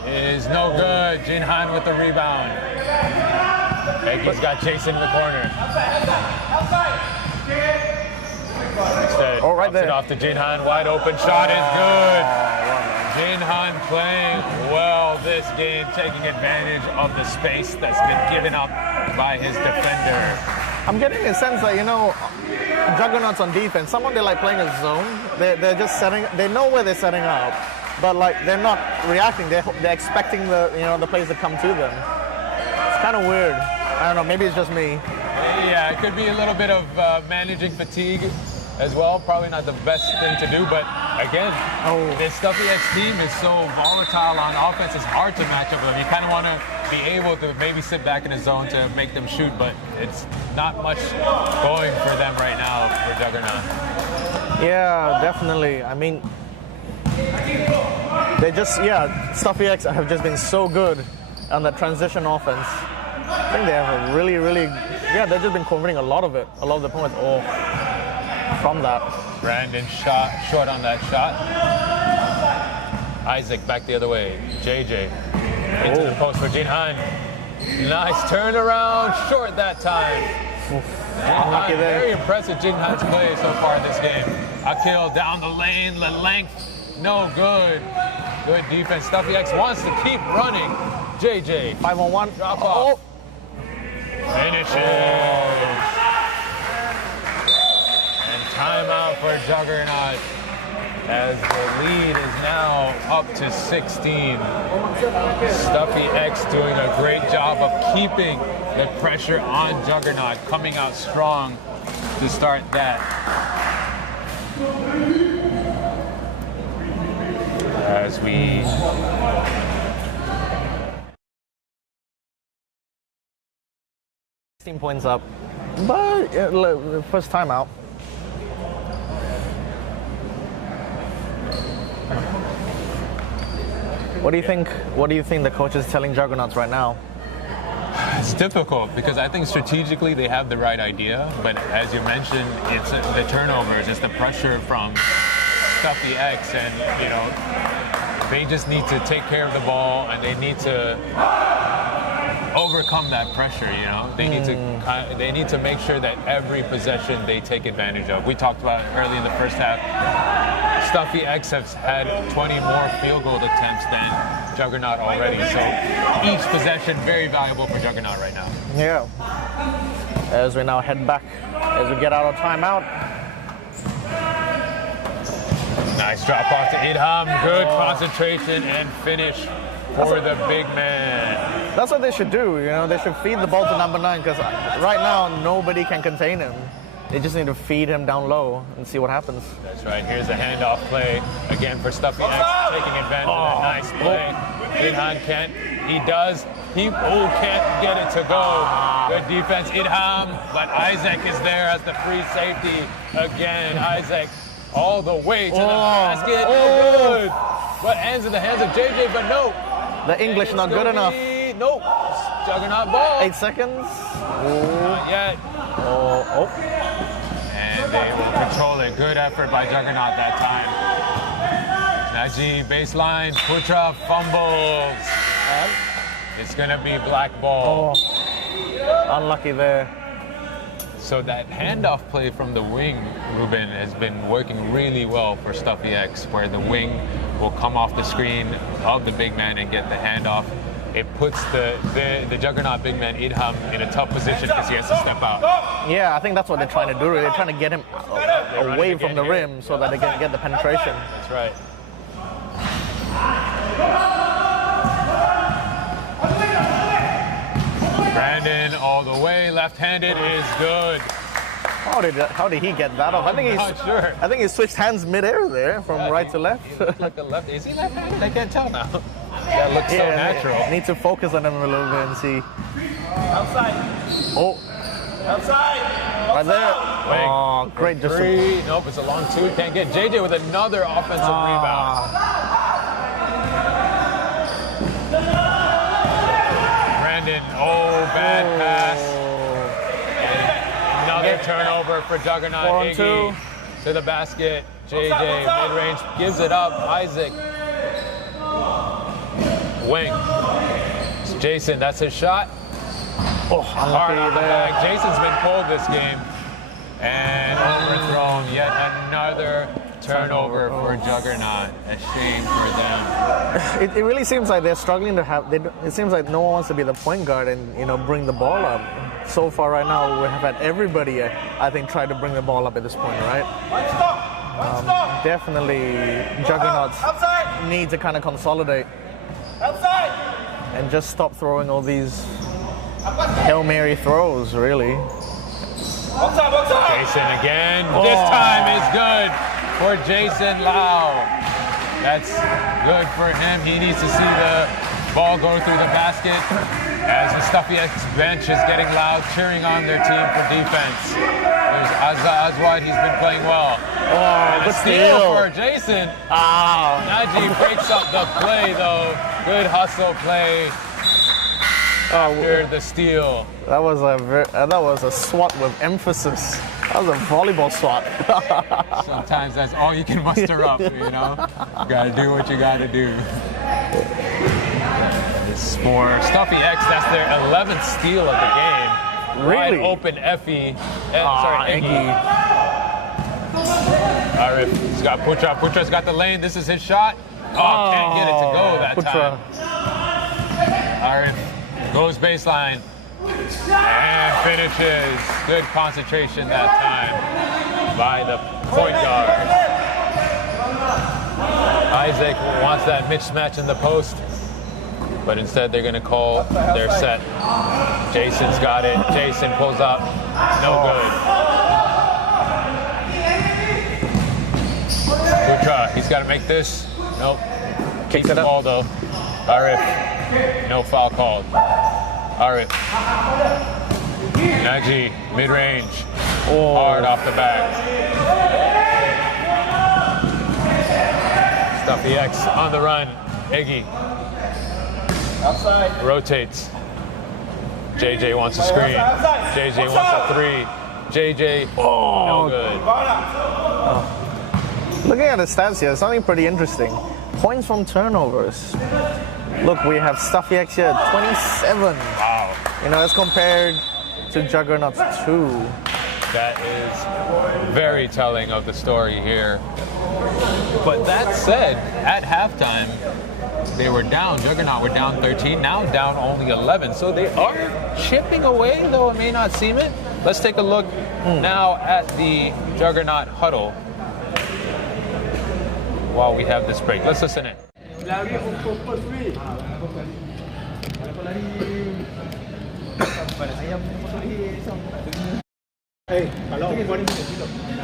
Is no good. Jinhan with the rebound. Eggy's got Jason in the corner. Instead, right there. It off to Jinhan. Wide open shot is good. Jinhan playing well this game, taking advantage of the space that's been given up by his defender. I'm getting a sense that, Juggernauts on defense, someone they like playing a zone. They're just they know where they're setting up, but they're not reacting. They're expecting the plays to come to them. It's kind of weird. I don't know, maybe it's just me. Yeah, it could be a little bit of managing fatigue as well. Probably not the best thing to do, but again, this StuffyX team is so volatile on offense, it's hard to match up with them. You kind of want to be able to maybe sit back in the zone to make them shoot, but it's not much going for them right now for Juggernaut. Yeah, definitely. I mean, StuffyX have just been so good on the transition offense. I think they have a really, they've just been converting a lot of the points from that. Brandon short on that shot. Isaac back the other way. JJ into the post for Jinhan. Nice turnaround, short that time. Very impressive Jinhan's play so far this game. Akil down the lane, the length, no good. Good defense. StuffyX wants to keep running. JJ. 5-on-1. Drop off. Finishes. And timeout for Juggernaut as the lead is now up to 16. StuffyX doing a great job of keeping the pressure on Juggernaut, coming out strong to start that. As we 16 points up, but first time out. What do you think? What do you think the coach is telling Juggernauts right now? It's difficult because I think strategically they have the right idea, but as you mentioned, it's the turnovers, it's the pressure from StuffyX, and they just need to take care of the ball and they need to overcome that pressure. You know, they need to make sure that every possession they take advantage of. We talked about it early in the first half. StuffyX has had 20 more field goal attempts than Juggernaut already. So each possession very valuable for Juggernaut right now. Yeah. As we now head back, as we get out of timeout. Nice drop off to Idham. Good concentration and finish for the big man. That's what they should do, you know. They should feed the ball to number 9 because right now nobody can contain him. They just need to feed him down low and see what happens. That's right. Here's a handoff play again for StuffyX, taking advantage of that nice play. Idham can't. He does. He can't get it to go. Good defense, Idham. But Isaac is there as the free safety again. Isaac all the way to the basket. Good. But ends in the hands of JJ, but no. The English not good enough. Nope. Juggernaut ball. 8 seconds. Not yet. And they will control it. Good effort by Juggernaut that time. Najee baseline. Putra fumbles. It's going to be black ball. Unlucky there. So that handoff play from the wing, Ruben, has been working really well for StuffyX, where the wing will come off the screen of the big man and get the handoff. It puts the Juggernaut big man, Idham, in a tough position because he has to step out. Yeah, I think that's what they're trying to do. They're trying to get him away from the rim so that they can get the penetration. That's right. Brandon all the way, left-handed is good. How did he get that off? I think Not sure. I think he switched hands midair there from right to left. He looks like a left. Is he left-handed? I can't tell now. That looks so natural. Need to focus on him a little bit and see. Outside. Outside. Right there. Wing. Oh, great Three. Nope, it's a long two. Can't get JJ with another offensive rebound. Brandon, bad pass. Another turnover for Juggernaut. Iggy to the basket. JJ mid-range gives it up. Isaac. Wing. It's Jason, that's his shot. Hard on the bag. Jason's been pulled this game. And overthrown. Yet another turnover for Juggernaut. A shame for them. It really seems like they're struggling to have. It seems like no one wants to be the point guard and bring the ball up. So far right now, we have had everybody, I think, try to bring the ball up at this point, right? Definitely, Juggernauts need to kind of consolidate and just stop throwing all these Hail Mary throws, really. Jason again. This time is good for Jason Lau. That's good for him. He needs to see the ball go through the basket as the StuffyX bench is getting loud, cheering on their team for defense. There's Azwad. He's been playing well. And a steal for Jason. Najee breaks up the play, though. Good hustle play after the steal. That was a swat with emphasis. That was a volleyball swat. Sometimes that's all you can muster up, you know? You gotta do what you gotta do. This for StuffyX, that's their 11th steal of the game. Really? Wide open Iggy. Arif, he's got Putra. Putra's got the lane. This is his shot. Can't get it to go that time. Arif goes baseline and finishes. Good concentration that time by the point guard. Isaac wants that mismatch in the post, but instead they're going to call their set. Jason's got it. Jason pulls up. No good. Putra, he's got to make this. Nope. Keeps the ball though. Arif, no foul called. Arif. Najee, mid-range. Hard off the back. StuffyX on the run. Iggy. Outside. Rotates. JJ wants a screen. JJ wants a three. JJ, no good. Looking at the stats here, something pretty interesting. points from turnovers. Look, we have StuffyX here, 27. Wow. You know, as compared to Juggernauts 2. That is very telling of the story here. But that said, at halftime, they were down. Juggernaut were down 13, now down only 11. So they are chipping away, though it may not seem it. Let's take a look now at the Juggernaut huddle while we have this break. Let's listen in.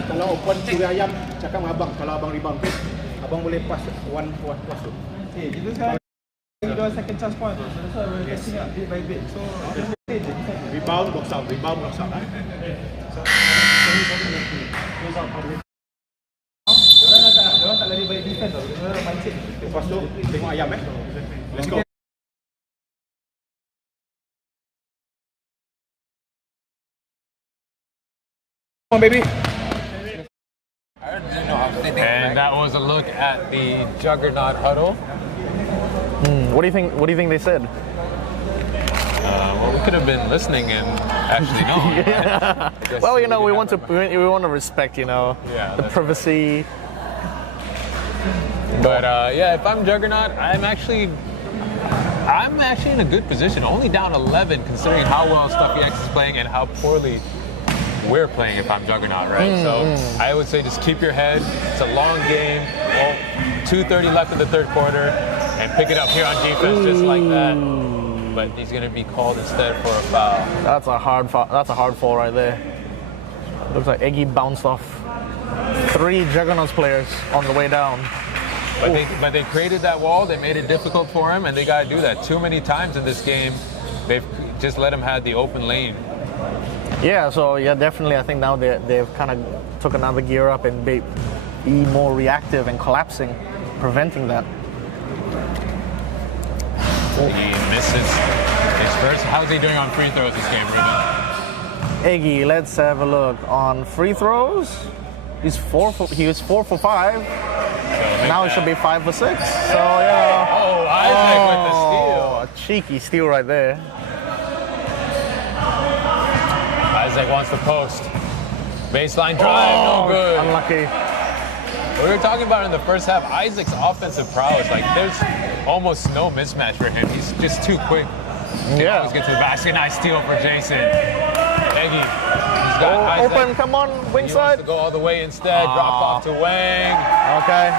Kalau open curi ayam, cakap dengan abang. Kalau abang rebound, abang boleh pass one tu. Kita sekarang kita second chance point tu. So that's why we're catching up bit by bit. So Rebound, box out. Rebound, box out. Diorang tak lari balik defense tau. Diorang pancing. Lepas tu, tengok ayam Let's go. Come on, baby. And that was a look at the Juggernaut huddle. What do you think? What do you think they said? Well, we could have been listening and actually known. Yeah. Well, you know, we want to respect, you know, Yeah, the that's privacy. But yeah, if I'm Juggernaut, I'm actually in a good position. Only down 11, considering how well StuffyX is playing and how poorly we're playing. If I'm Juggernaut, right? So I would say just keep your head. It's a long game. Well, 2:30 left in the third quarter, and pick it up here on defense, just like that. But he's going to be called instead for a foul. That's a hard foul. That's a hard fall right there. Looks like Eggy bounced off 3 Juggernauts players on the way down. But they created that wall. They made it difficult for him, and they got to do that. Too many times in this game, they've just let him have the open lane. Yeah, so yeah, definitely. I think now they've kind of took another gear up and be more reactive and collapsing, preventing that. He misses his first. How's he doing on free throws this game, Ruben? Eggy, let's have a look on free throws. He was 4 for 5. Now it should be 5 for 6. So yeah. Oh, Isaac with the steal. A cheeky steal right there. Isaac wants the post. Baseline drive, no good. Unlucky. We were talking about in the first half, Isaac's offensive prowess. Like, there's almost no mismatch for him. He's just too quick. Yeah. Always get to the basket. Nice steal for Jason. Eggy. He's got Isaac. Open, come on, wing He wants side. to go all the way instead. Drop off to Wang. Okay.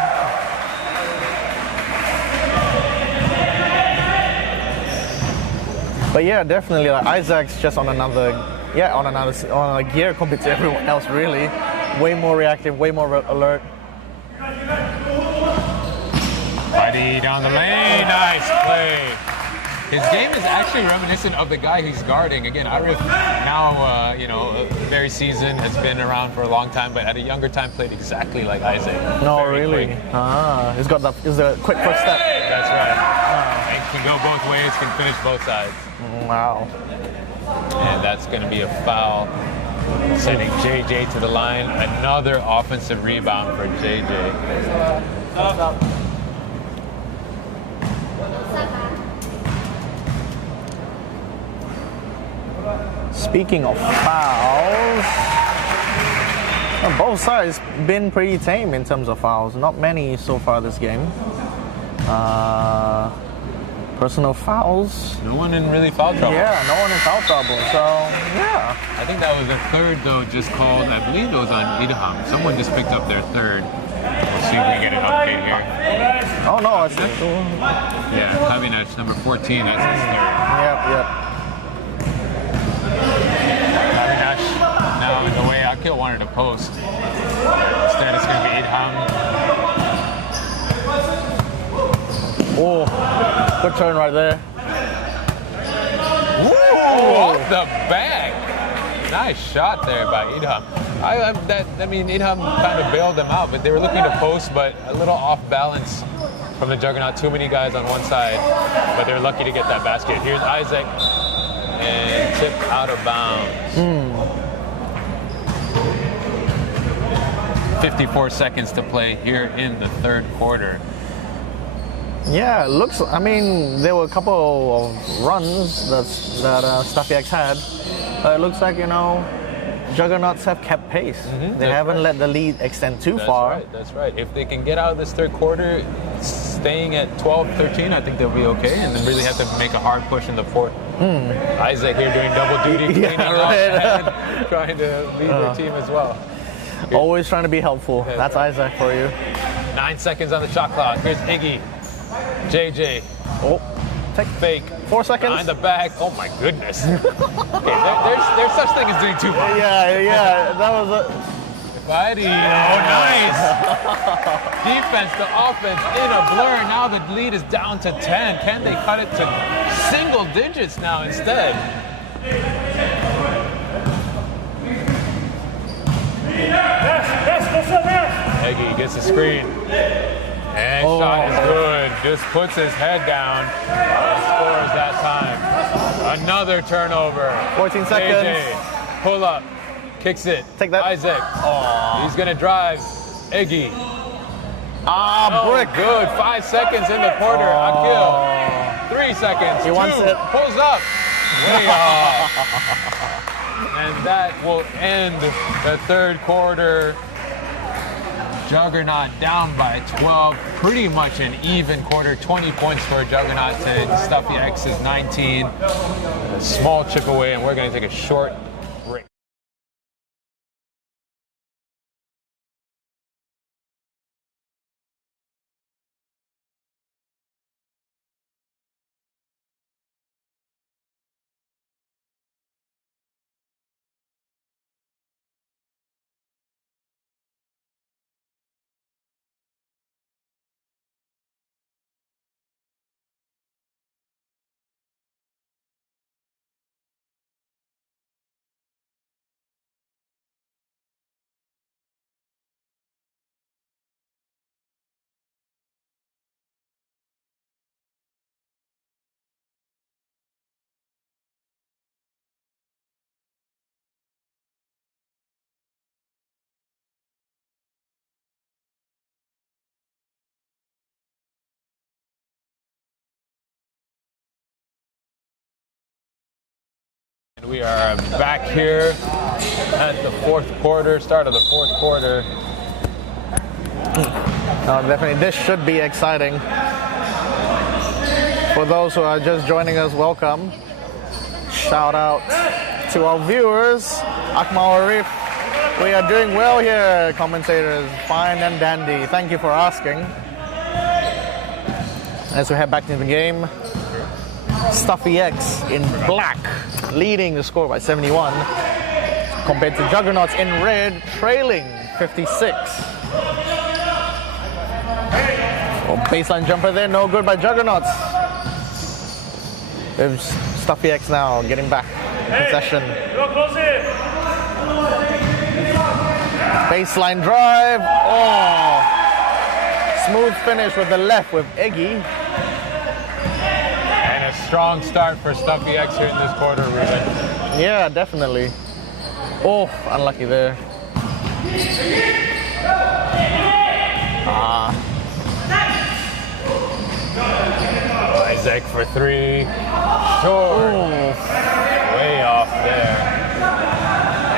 But yeah, definitely, like, Isaac's just on another gear compared to everyone else. Really, way more reactive, way more alert. Buddy down the lane. Nice play. His game is actually reminiscent of the guy he's guarding. Again, Arif, now, very seasoned, has been around for a long time, but at a younger time played exactly like Isaac. No, Very really. quick. He's got he's a quick first step. That's right. And can go both ways, can finish both sides. Wow. And that's going to be a foul, sending JJ to the line. Another offensive rebound for JJ. Speaking of fouls, both sides been pretty tame in terms of fouls. Not many so far this game. Personal fouls. No one in really foul trouble. Yeah, no one in foul trouble. So yeah. I think that was the third though, just called. I believe it was on Idham. Someone just picked up their third. We'll see if we get an update here. Oh no, it's Yeah, Kabinach, number 14, that's his third. Yep. Kabinach now in the way Akil wanted to post. Instead it's going to be Idham. Oh, good turn right there. Ooh, off the back. Nice shot there by Idham. Idham kind of bailed them out, but they were looking to post, but a little off balance from the Juggernaut. Too many guys on one side, but they're lucky to get that basket. Here's Isaac, and tipped out of bounds. 54 seconds to play here in the third quarter. Yeah, it looks. I mean, there were a couple of runs that StuffyX had. It looks like, you know, Juggernauts have kept pace. They haven't let the lead extend too far. That's right. If they can get out of this third quarter staying at 12-13, I think they'll be okay, and then really have to make a hard push in the fourth. Isaac here doing double duty, cleaning up and trying to lead their team as well. Always trying to be helpful. That's Isaac for you. 9 seconds on the shot clock. Here's Iggy. JJ. Oh, take Fake. 4 seconds. Behind the back. Oh my goodness. Okay, there's such thing as doing too much. Yeah, that was a... Buddy. Oh, nice. Defense to offense in a blur. Now the lead is down to 10. Can they cut it to single digits now instead? Eggy gets the screen. And shot is good. Just puts his head down and scores that time. Another turnover. 14 seconds. JJ, pull up. Kicks it. Take that. Isaac. He's going to drive. Iggy. Brick. Good. 5 seconds in the quarter. Akil. 3 seconds. He wants it. Pulls up. Way off. And that will end the third quarter. Juggernaut down by 12. Pretty much an even quarter. 20 points for Juggernauts and StuffyX is 19. A small chip away, and we're going to take a short break. We are back here at the fourth quarter, start of the fourth quarter. Definitely, this should be exciting. For those who are just joining us, welcome. Shout out to our viewers. Akmal Arif, we are doing well here, commentators. Fine and dandy. Thank you for asking. As we head back to the game, StuffyX in black, leading the score by 71, compared to Juggernauts in red, trailing 56. Baseline jumper there, no good by Juggernauts. There's StuffyX now getting back in possession. Baseline drive, smooth finish with the left with Iggy. Strong start for StuffyX here in this quarter, Ruben. Yeah, definitely. Oh, unlucky there. Isaac for three. Short. Way off there.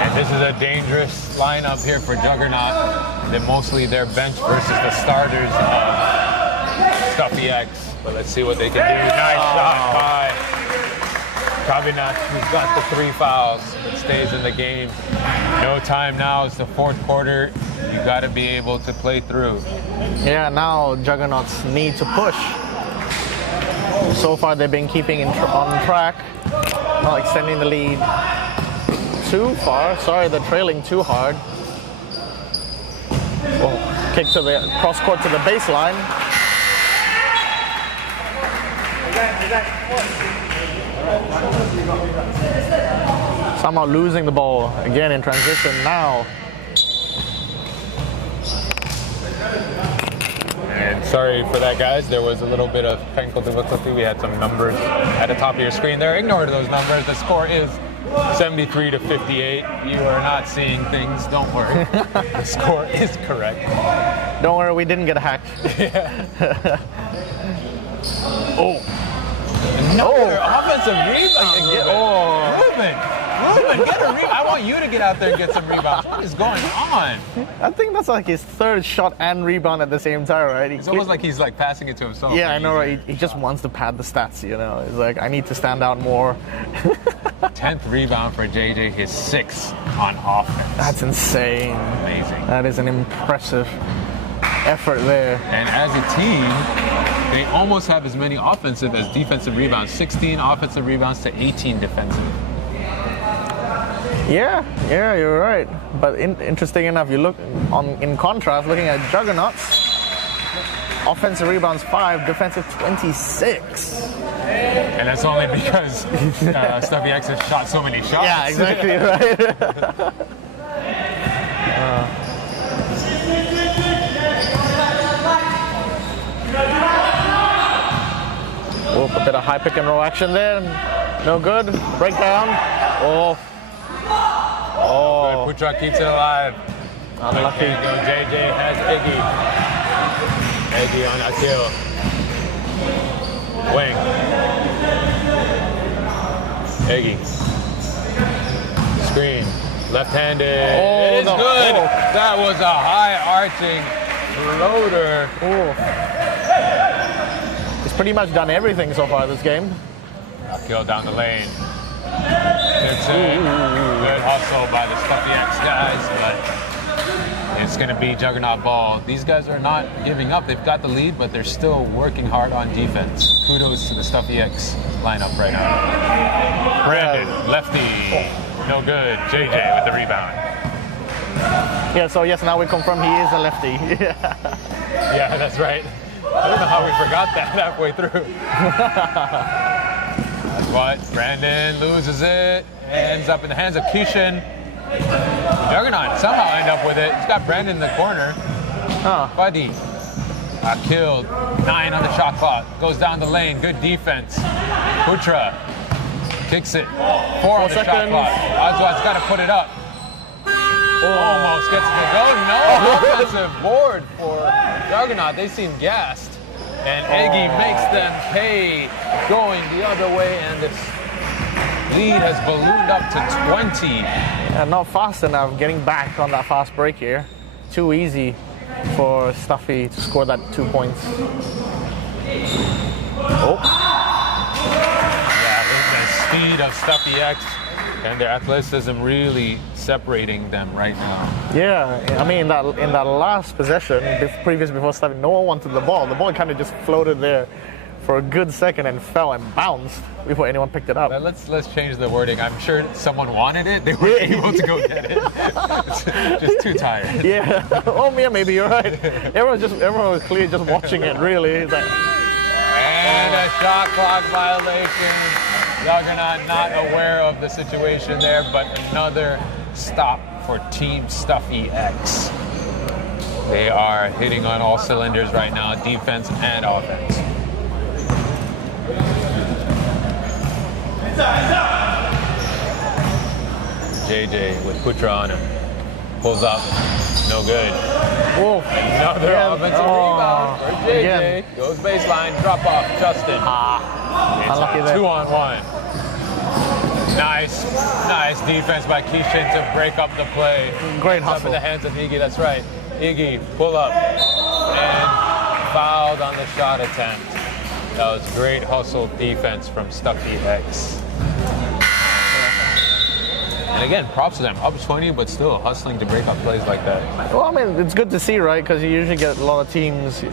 And this is a dangerous lineup here for Juggernaut. They're mostly their bench versus the starters of StuffyX. But let's see what they can do. Nice shot by Kavinat, who's got the 3 fouls, but stays in the game. No time now. It's the fourth quarter. You got to be able to play through. Yeah, now Juggernauts need to push. So far, they've been keeping on track, not extending the lead too far. Sorry, they're trailing too hard. Kick to the cross court to the baseline. Somehow losing the ball again in transition now. And sorry for that, guys. There was a little bit of technical difficulty. We had some numbers at the top of your screen there. Ignore those numbers. The score is 73-58. You are not seeing things. Don't worry. The score is correct. Don't worry, we didn't get hacked. Yeah. Another offensive rebound. Ruben, get a rebound. I want you to get out there and get some rebounds. What is going on? I think that's like his third shot and rebound at the same time, right? It's almost like he's like passing it to himself. Yeah, I know, right? He just wants to pad the stats, you know. It's like, I need to stand out more. 10th rebound for JJ, his 6th on offense. That's insane. Amazing. That is an impressive effort there. And as a team, they almost have as many offensive as defensive rebounds. 16 offensive rebounds to 18 defensive. Yeah, you're right. But interesting enough, you look in contrast, looking at Juggernauts, offensive rebounds 5, defensive 26. And that's only because StuffyX has shot so many shots. Yeah, exactly right. A bit of high pick and roll action there. No good. Breakdown. Oh. Putra keeps it alive. Unlucky. There you go. JJ has Iggy. Iggy on Akil. Wing. Iggy. Screen. Left-handed. It's good. That was a high arching floater. He's pretty much done everything so far this game. Akil down the lane. Good hustle by the StuffyX guys, but it's going to be Juggernaut ball. These guys are not giving up. They've got the lead, but they're still working hard on defense. Kudos to the StuffyX lineup right now. Brandon, lefty, no good. JJ with the rebound. Yeah, so yes, now we confirm he is a lefty. Yeah, that's right. I don't know how we forgot that halfway through. That's what Brandon loses it. Ends up in the hands of Keishan. Juggernaut somehow end up with it. He's got Brandon in the corner. Buddy. Killed. 9 on the shot clock. Goes down the lane. Good defense. Putra kicks it. 4 on the shot clock. Oswald's got to put it up. Almost gets to go. No offensive board for Juggernaut. They seem gassed. And Iggy makes them pay, going the other way, and this lead has ballooned up to 20. And not fast enough getting back on that fast break here. Too easy for Stuffy to score that 2 points. Yeah, the speed of StuffyX and their athleticism really separating them right now. Yeah, I mean, in that last possession, before Stuffy, no one wanted the ball. The ball kind of just floated there for a good second and fell and bounced before anyone picked it up. Now let's change the wording. I'm sure someone wanted it. They weren't able to go get it. Just too tired. Yeah. Oh, yeah, maybe you're right. Everyone was clearly just watching it, really. It's like, and a shot clock violation. Juggernaut not aware of the situation there, but another stop for Team StuffyX. They are hitting on all cylinders right now, defense and offense. JJ with Putra on him. Pulls up. No good. Another offensive rebound for JJ. Again. Goes baseline, drop off, Justin. It's unlucky a there. 2-on-1. Nice defense by Keishan to break up the play. Great It's hustle. up in the hands of Iggy, that's right. Iggy, pull up, and fouled on the shot attempt. That was great hustle defense from StuffyX. And again, props to them. Up 20, but still hustling to break up plays like that. well, I mean, it's good to see, right? Because you usually get a lot of teams,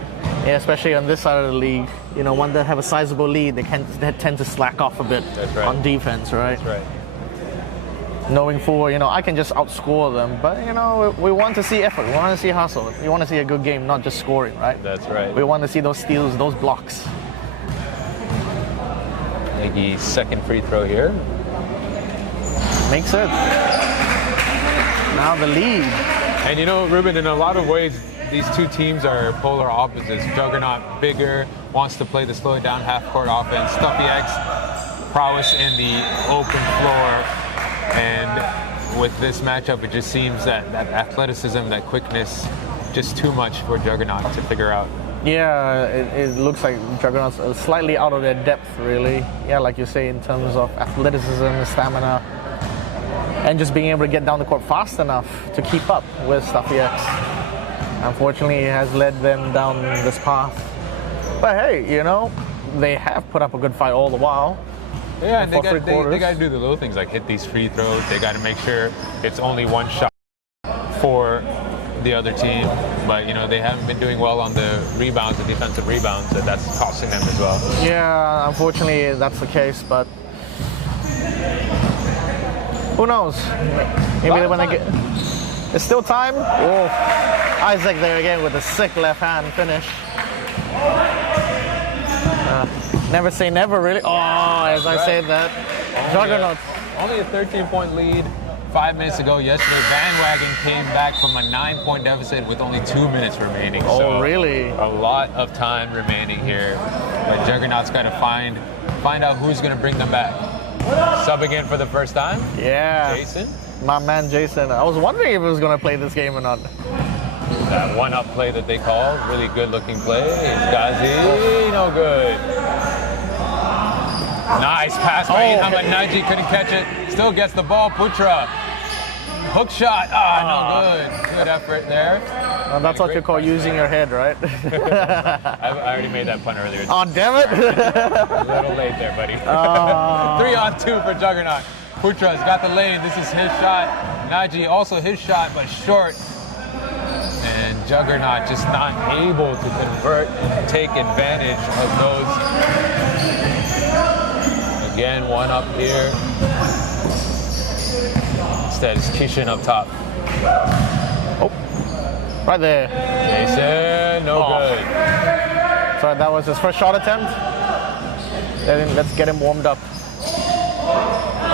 especially on this side of the league, when they have a sizable lead, they tend to slack off a bit on defense, right? That's right. Knowing full, I can just outscore them, but we want to see effort, we want to see hustle, we want to see a good game, not just scoring, right? That's right. We want to see those steals, those blocks. Iggy's second free throw here. Makes it. Now the lead. And Ruben, in a lot of ways, these two teams are polar opposites. Juggernaut, bigger, wants to play the slow down half-court offense. StuffyX, prowess in the open floor. And with this matchup, it just seems that athleticism, that quickness, just too much for Juggernaut to figure out. Yeah, it looks like Juggernauts are slightly out of their depth, really. Yeah, like you say, in terms of athleticism, stamina, and just being able to get down the court fast enough to keep up with StuffyX. Unfortunately, it has led them down this path. But hey, you know, they have put up a good fight all the while. Yeah, and they got to do the little things like hit these free throws. They got to make sure it's only one shot for the other team. But, you know, they haven't been doing well on the rebounds, the defensive rebounds, and that's costing them as well. Yeah, unfortunately, that's the case, but who knows? Maybe when they get... It's still time. Oh, Isaac there again with a sick left hand finish. Never say never, really. Oh, as I said that. Juggernauts. Only a 13-point lead 5 minutes ago yesterday. Bandwagon came back from a 9-point deficit with only 2 minutes remaining. Oh, so really? A lot of time remaining here. But Juggernauts got to find out who's going to bring them back. Subbing in for the first time? Yeah. Jason? My man Jason. I was wondering if he was going to play this game or not. That one-up play that they called, really good-looking play. Gazi, no good. Nice pass by Inhama Naji, couldn't catch it. Still gets the ball. Putra, hook shot. No good. Good effort there. Well, that's what you call using your head, right? I already made that pun earlier. Oh, damn it. A little late there, buddy. 3-on-2 for Juggernaut. Putra's got the lane. This is his shot. Naji also his shot, but short. And Juggernaut just not able to convert and take advantage of those. Again, one up here. Instead, it's Kishin up top. Oh, right there. Jason, no good. So that was his first shot attempt. Then let's get him warmed up.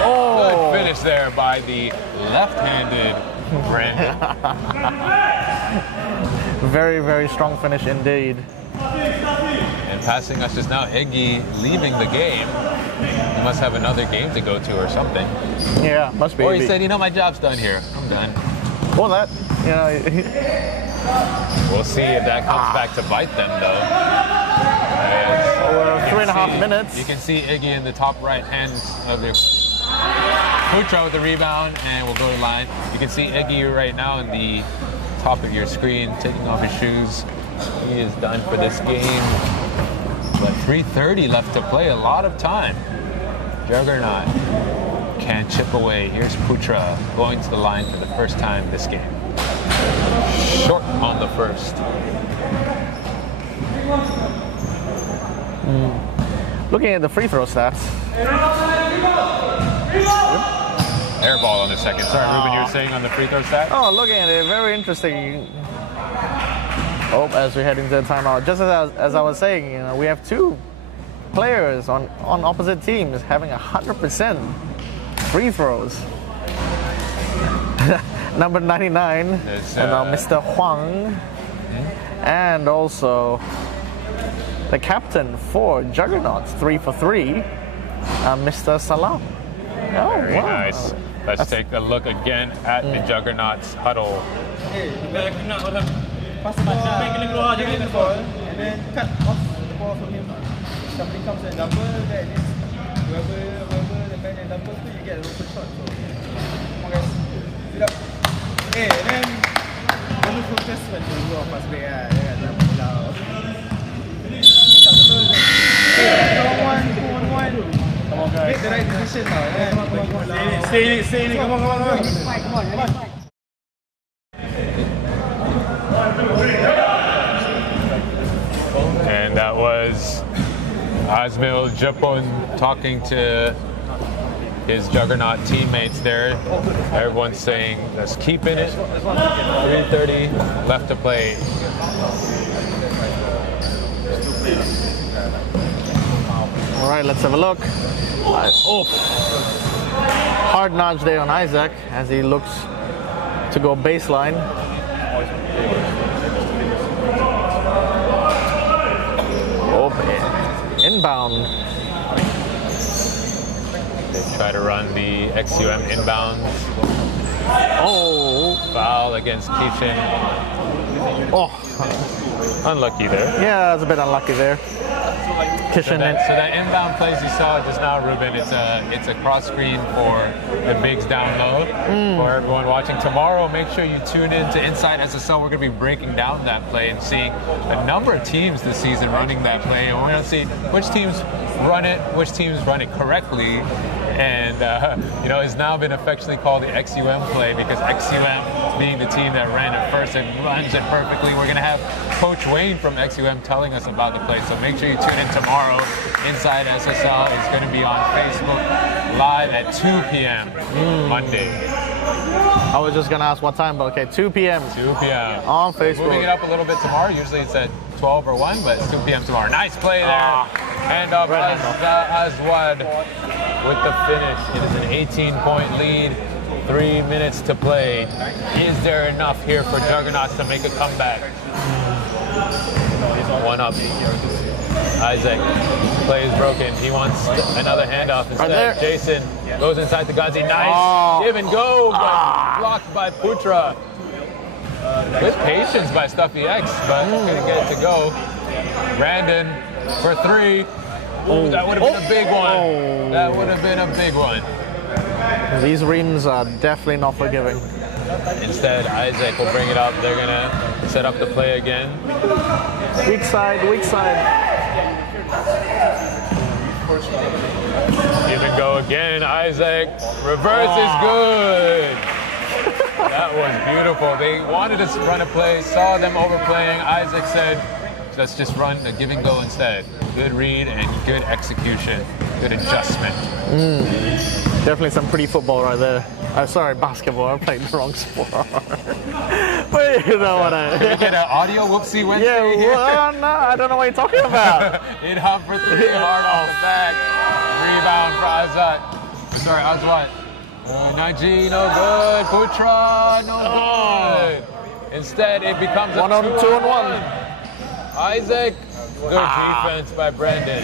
Oh, good finish there by the left-handed Brandon. Very, very strong finish indeed. And passing us just now, Iggy leaving the game. He must have another game to go to or something. Yeah, must be. Or he said, you know, my job's done here. I'm done. Well, that, you know. We'll see if that comes back to bite them, though. 3.5 minutes. You can see Iggy in the top right hand of the Putra with the rebound, and we'll go to line. You can see Iggy right now in the top of your screen, taking off his shoes. He is done for this game. But 3:30 left to play, a lot of time. Juggernaut can't chip away. Here's Putra going to the line for the first time this game. Short on the first. Looking at the free throw stats. Air ball on the second. Sorry, Ruben, you were saying on the free throw stat? Oh, looking at it, very interesting. Oh, as we head into the timeout, just as I was saying, you know, we have two players on opposite teams having 100% free throws. Number 99, It's, Mr. Huang, and also the captain for Juggernauts, 3 for 3, Mr. Salam. Oh, Very wow. nice. Let's take a look again at the Juggernauts huddle. Pass the ball, keluar je the ball, and then cut off the ball from him. Somebody comes and double, that is whoever the man that doubles, you get an open shot. So, come on guys, speed up. And then don't focus when you go off fast break. Jangan pulau. Come on guys. Make the right decision now. Stay. Come on. And that was Asmil Japon talking to his Juggernaut teammates there. Everyone's saying, let's keep in it. 3:30 left to play. All right, let's have a look. Hard nudge there on Isaac as he looks to go baseline. Inbound. They try to run the XUM inbounds. Oh. Foul against Kishin. Oh. Unlucky there. Yeah, it's a bit unlucky there. So that inbound plays you saw just now, Ruben, it's a cross screen for the bigs down low. For everyone watching tomorrow, make sure you tune in to Inside SSL. We're going to be breaking down that play and seeing a number of teams this season running that play, and we're going to see which teams run it correctly. And it's now been affectionately called the XUM play because XUM being the team that ran it first and runs it perfectly. We're going to have Coach Wayne from XUM telling us about the play. So make sure you tune in tomorrow. Inside SSL is going to be on Facebook live at 2 p.m. Monday. I was just going to ask what time, but okay, 2 p.m. 2 p.m. on Facebook. Moving it up a little bit tomorrow. Usually it's at 12 or 1, but it's 2 p.m. tomorrow. Nice play there. Hand off Aswad with the finish. It is an 18-point lead. 3 minutes to play. Is there enough here for Juggernauts to make a comeback? One up. Isaac. Play is broken. He wants another handoff instead. Jason goes inside to Gazi. Nice. Give and go. But blocked by Putra. Good patience by StuffyX, but couldn't get it to go. Brandon for 3. Ooh, that would have been a big one. That would have been a big one. These reams are definitely not forgiving. Instead, Isaac will bring it up. They're going to set up the play again. Weak side, weak side. Give and go again. Isaac. Reverse is good. That was beautiful. They wanted to run a play, saw them overplaying. Isaac said, let's just run a give and go instead. Good read and good execution. Good adjustment. Definitely some pretty football right there. Sorry, basketball. I played the wrong sport. But you know what I... Did we get an audio whoopsie Wednesday Yeah, here? well, no, I don't know what you're talking about. It hung for 3 hard off the back. Rebound for Azad. Sorry, Azwat. Naji, no good. Putra, no good. Instead, it becomes a 2-on-1. Isaac, good defense by Brandon.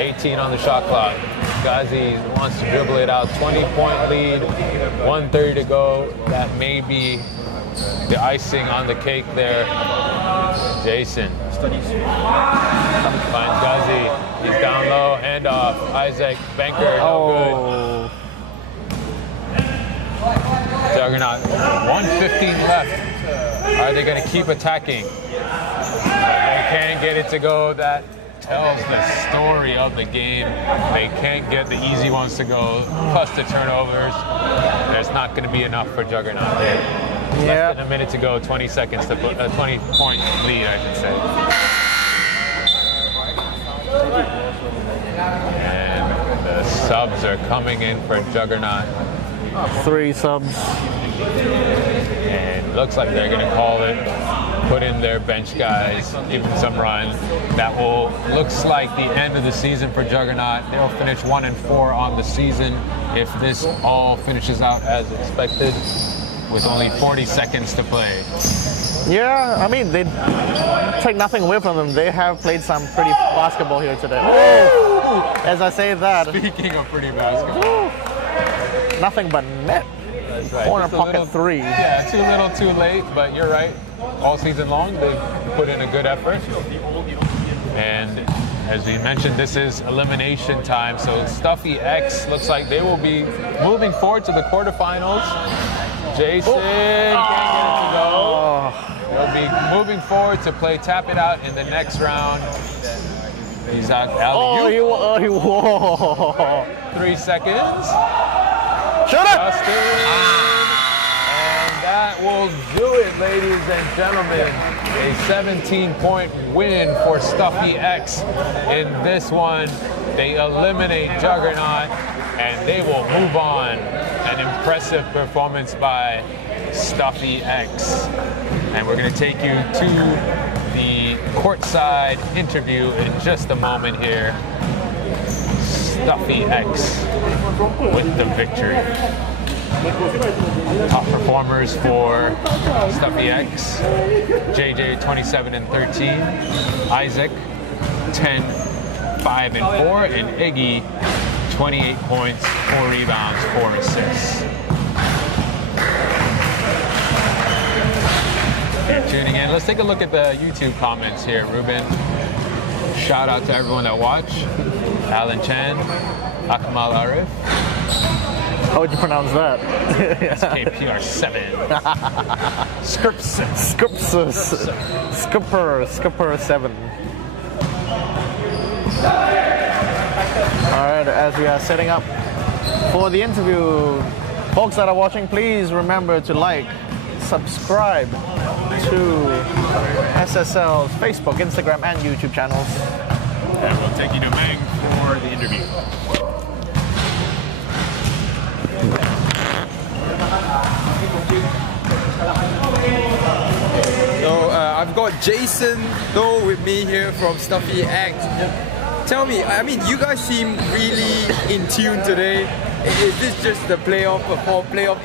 18 on the shot clock. Ghazi wants to dribble it out. 20-point lead, 1:30 to go. That may be the icing on the cake there. Jason finds Ghazi. He's down low, handoff. Isaac, banker, no good. Juggernaut, 1:15 left. Are they going to keep attacking? They can't get it to go. That tells the story of the game. They can't get the easy ones to go, plus the turnovers. There's not going to be enough for Juggernaut. Less than a minute to go, 20 seconds to put a 20-point lead, I should say. And the subs are coming in for Juggernaut. 3 subs. And looks like they're going to call it, put in their bench guys, give them some run. That looks like the end of the season for Juggernaut. They'll finish 1-4 on the season if this all finishes out as expected with only 40 seconds to play. Yeah, I mean, they take nothing away from them. They have played some pretty basketball here today. Oh, as I say that. Speaking of pretty basketball. Nothing but net. That's right. Corner pocket 3. Yeah, too little, too late, but you're right. All season long, they've put in a good effort. And as we mentioned, this is elimination time. So StuffyX looks like they will be moving forward to the quarterfinals. Jason can't get it to go. They'll be moving forward to play Tap It Out in the next round. He's out. Whoa. 3 seconds. Shut up! And that will do it, ladies and gentlemen. A 17-point win for StuffyX. In this one, they eliminate Juggernaut, and they will move on. An impressive performance by StuffyX. And we're going to take you to the courtside interview in just a moment here. StuffyX with the victory. Top performers for StuffyX: JJ 27 and 13, Isaac 10, 5 and 4, and Iggy 28 points, 4 rebounds, 4 assists. tuning in. Let's take a look at the YouTube comments here, Ruben. Shout out to everyone that watched. Alan Chan, Akmal Arif. How would you pronounce that? SKPR7. Skipper 7. Alright, as we are setting up for the interview, folks that are watching, please remember to like, subscribe to SSL's Facebook, Instagram, and YouTube channels. And we'll take you to Mang for the interview. So I've got Jason though with me here from StuffyX. Tell me, I mean, you guys seem really in tune today. Is this just the playoff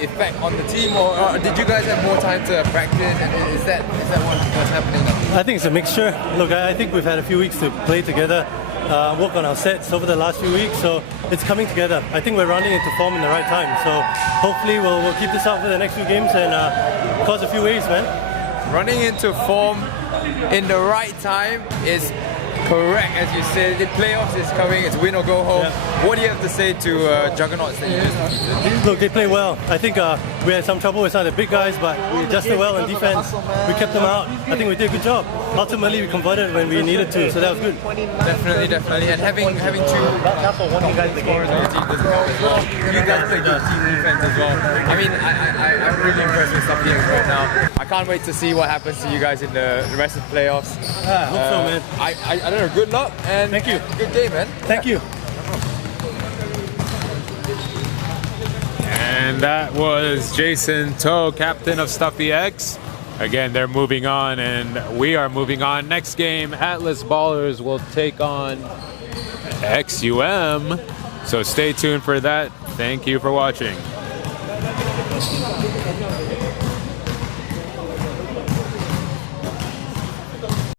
effect on the team, or did you guys have more time to practice? And is that what's happening now? I think it's a mixture. Look, I think we've had a few weeks to play together, work on our sets over the last few weeks, so it's coming together. I think we're running into form in the right time, so hopefully we'll keep this up for the next few games and cause a few waves, man. Running into form in the right time is correct, as you said. The playoffs is coming, it's win or go home. Yeah. What do you have to say to Juggernauts that you just Look, they play well. I think we had some trouble with some of the big guys, but we adjusted well in defense. We kept them out. I think we did a good job. Ultimately, we converted when we needed to, so that was good. Definitely. And having two That's what won you guys the game. you guys play good team defense as well. I mean, I'm really impressed with StuffyX right now. I can't wait to see what happens to you guys in the rest of the playoffs. I hope so, man. I don't know, good luck and Thank you. Good game, man. Thank you. And that was Jason Toe, captain of StuffyX. Again, they're moving on, and we are moving on. Next game, Atlas Ballers will take on XUM. So stay tuned for that. Thank you for watching.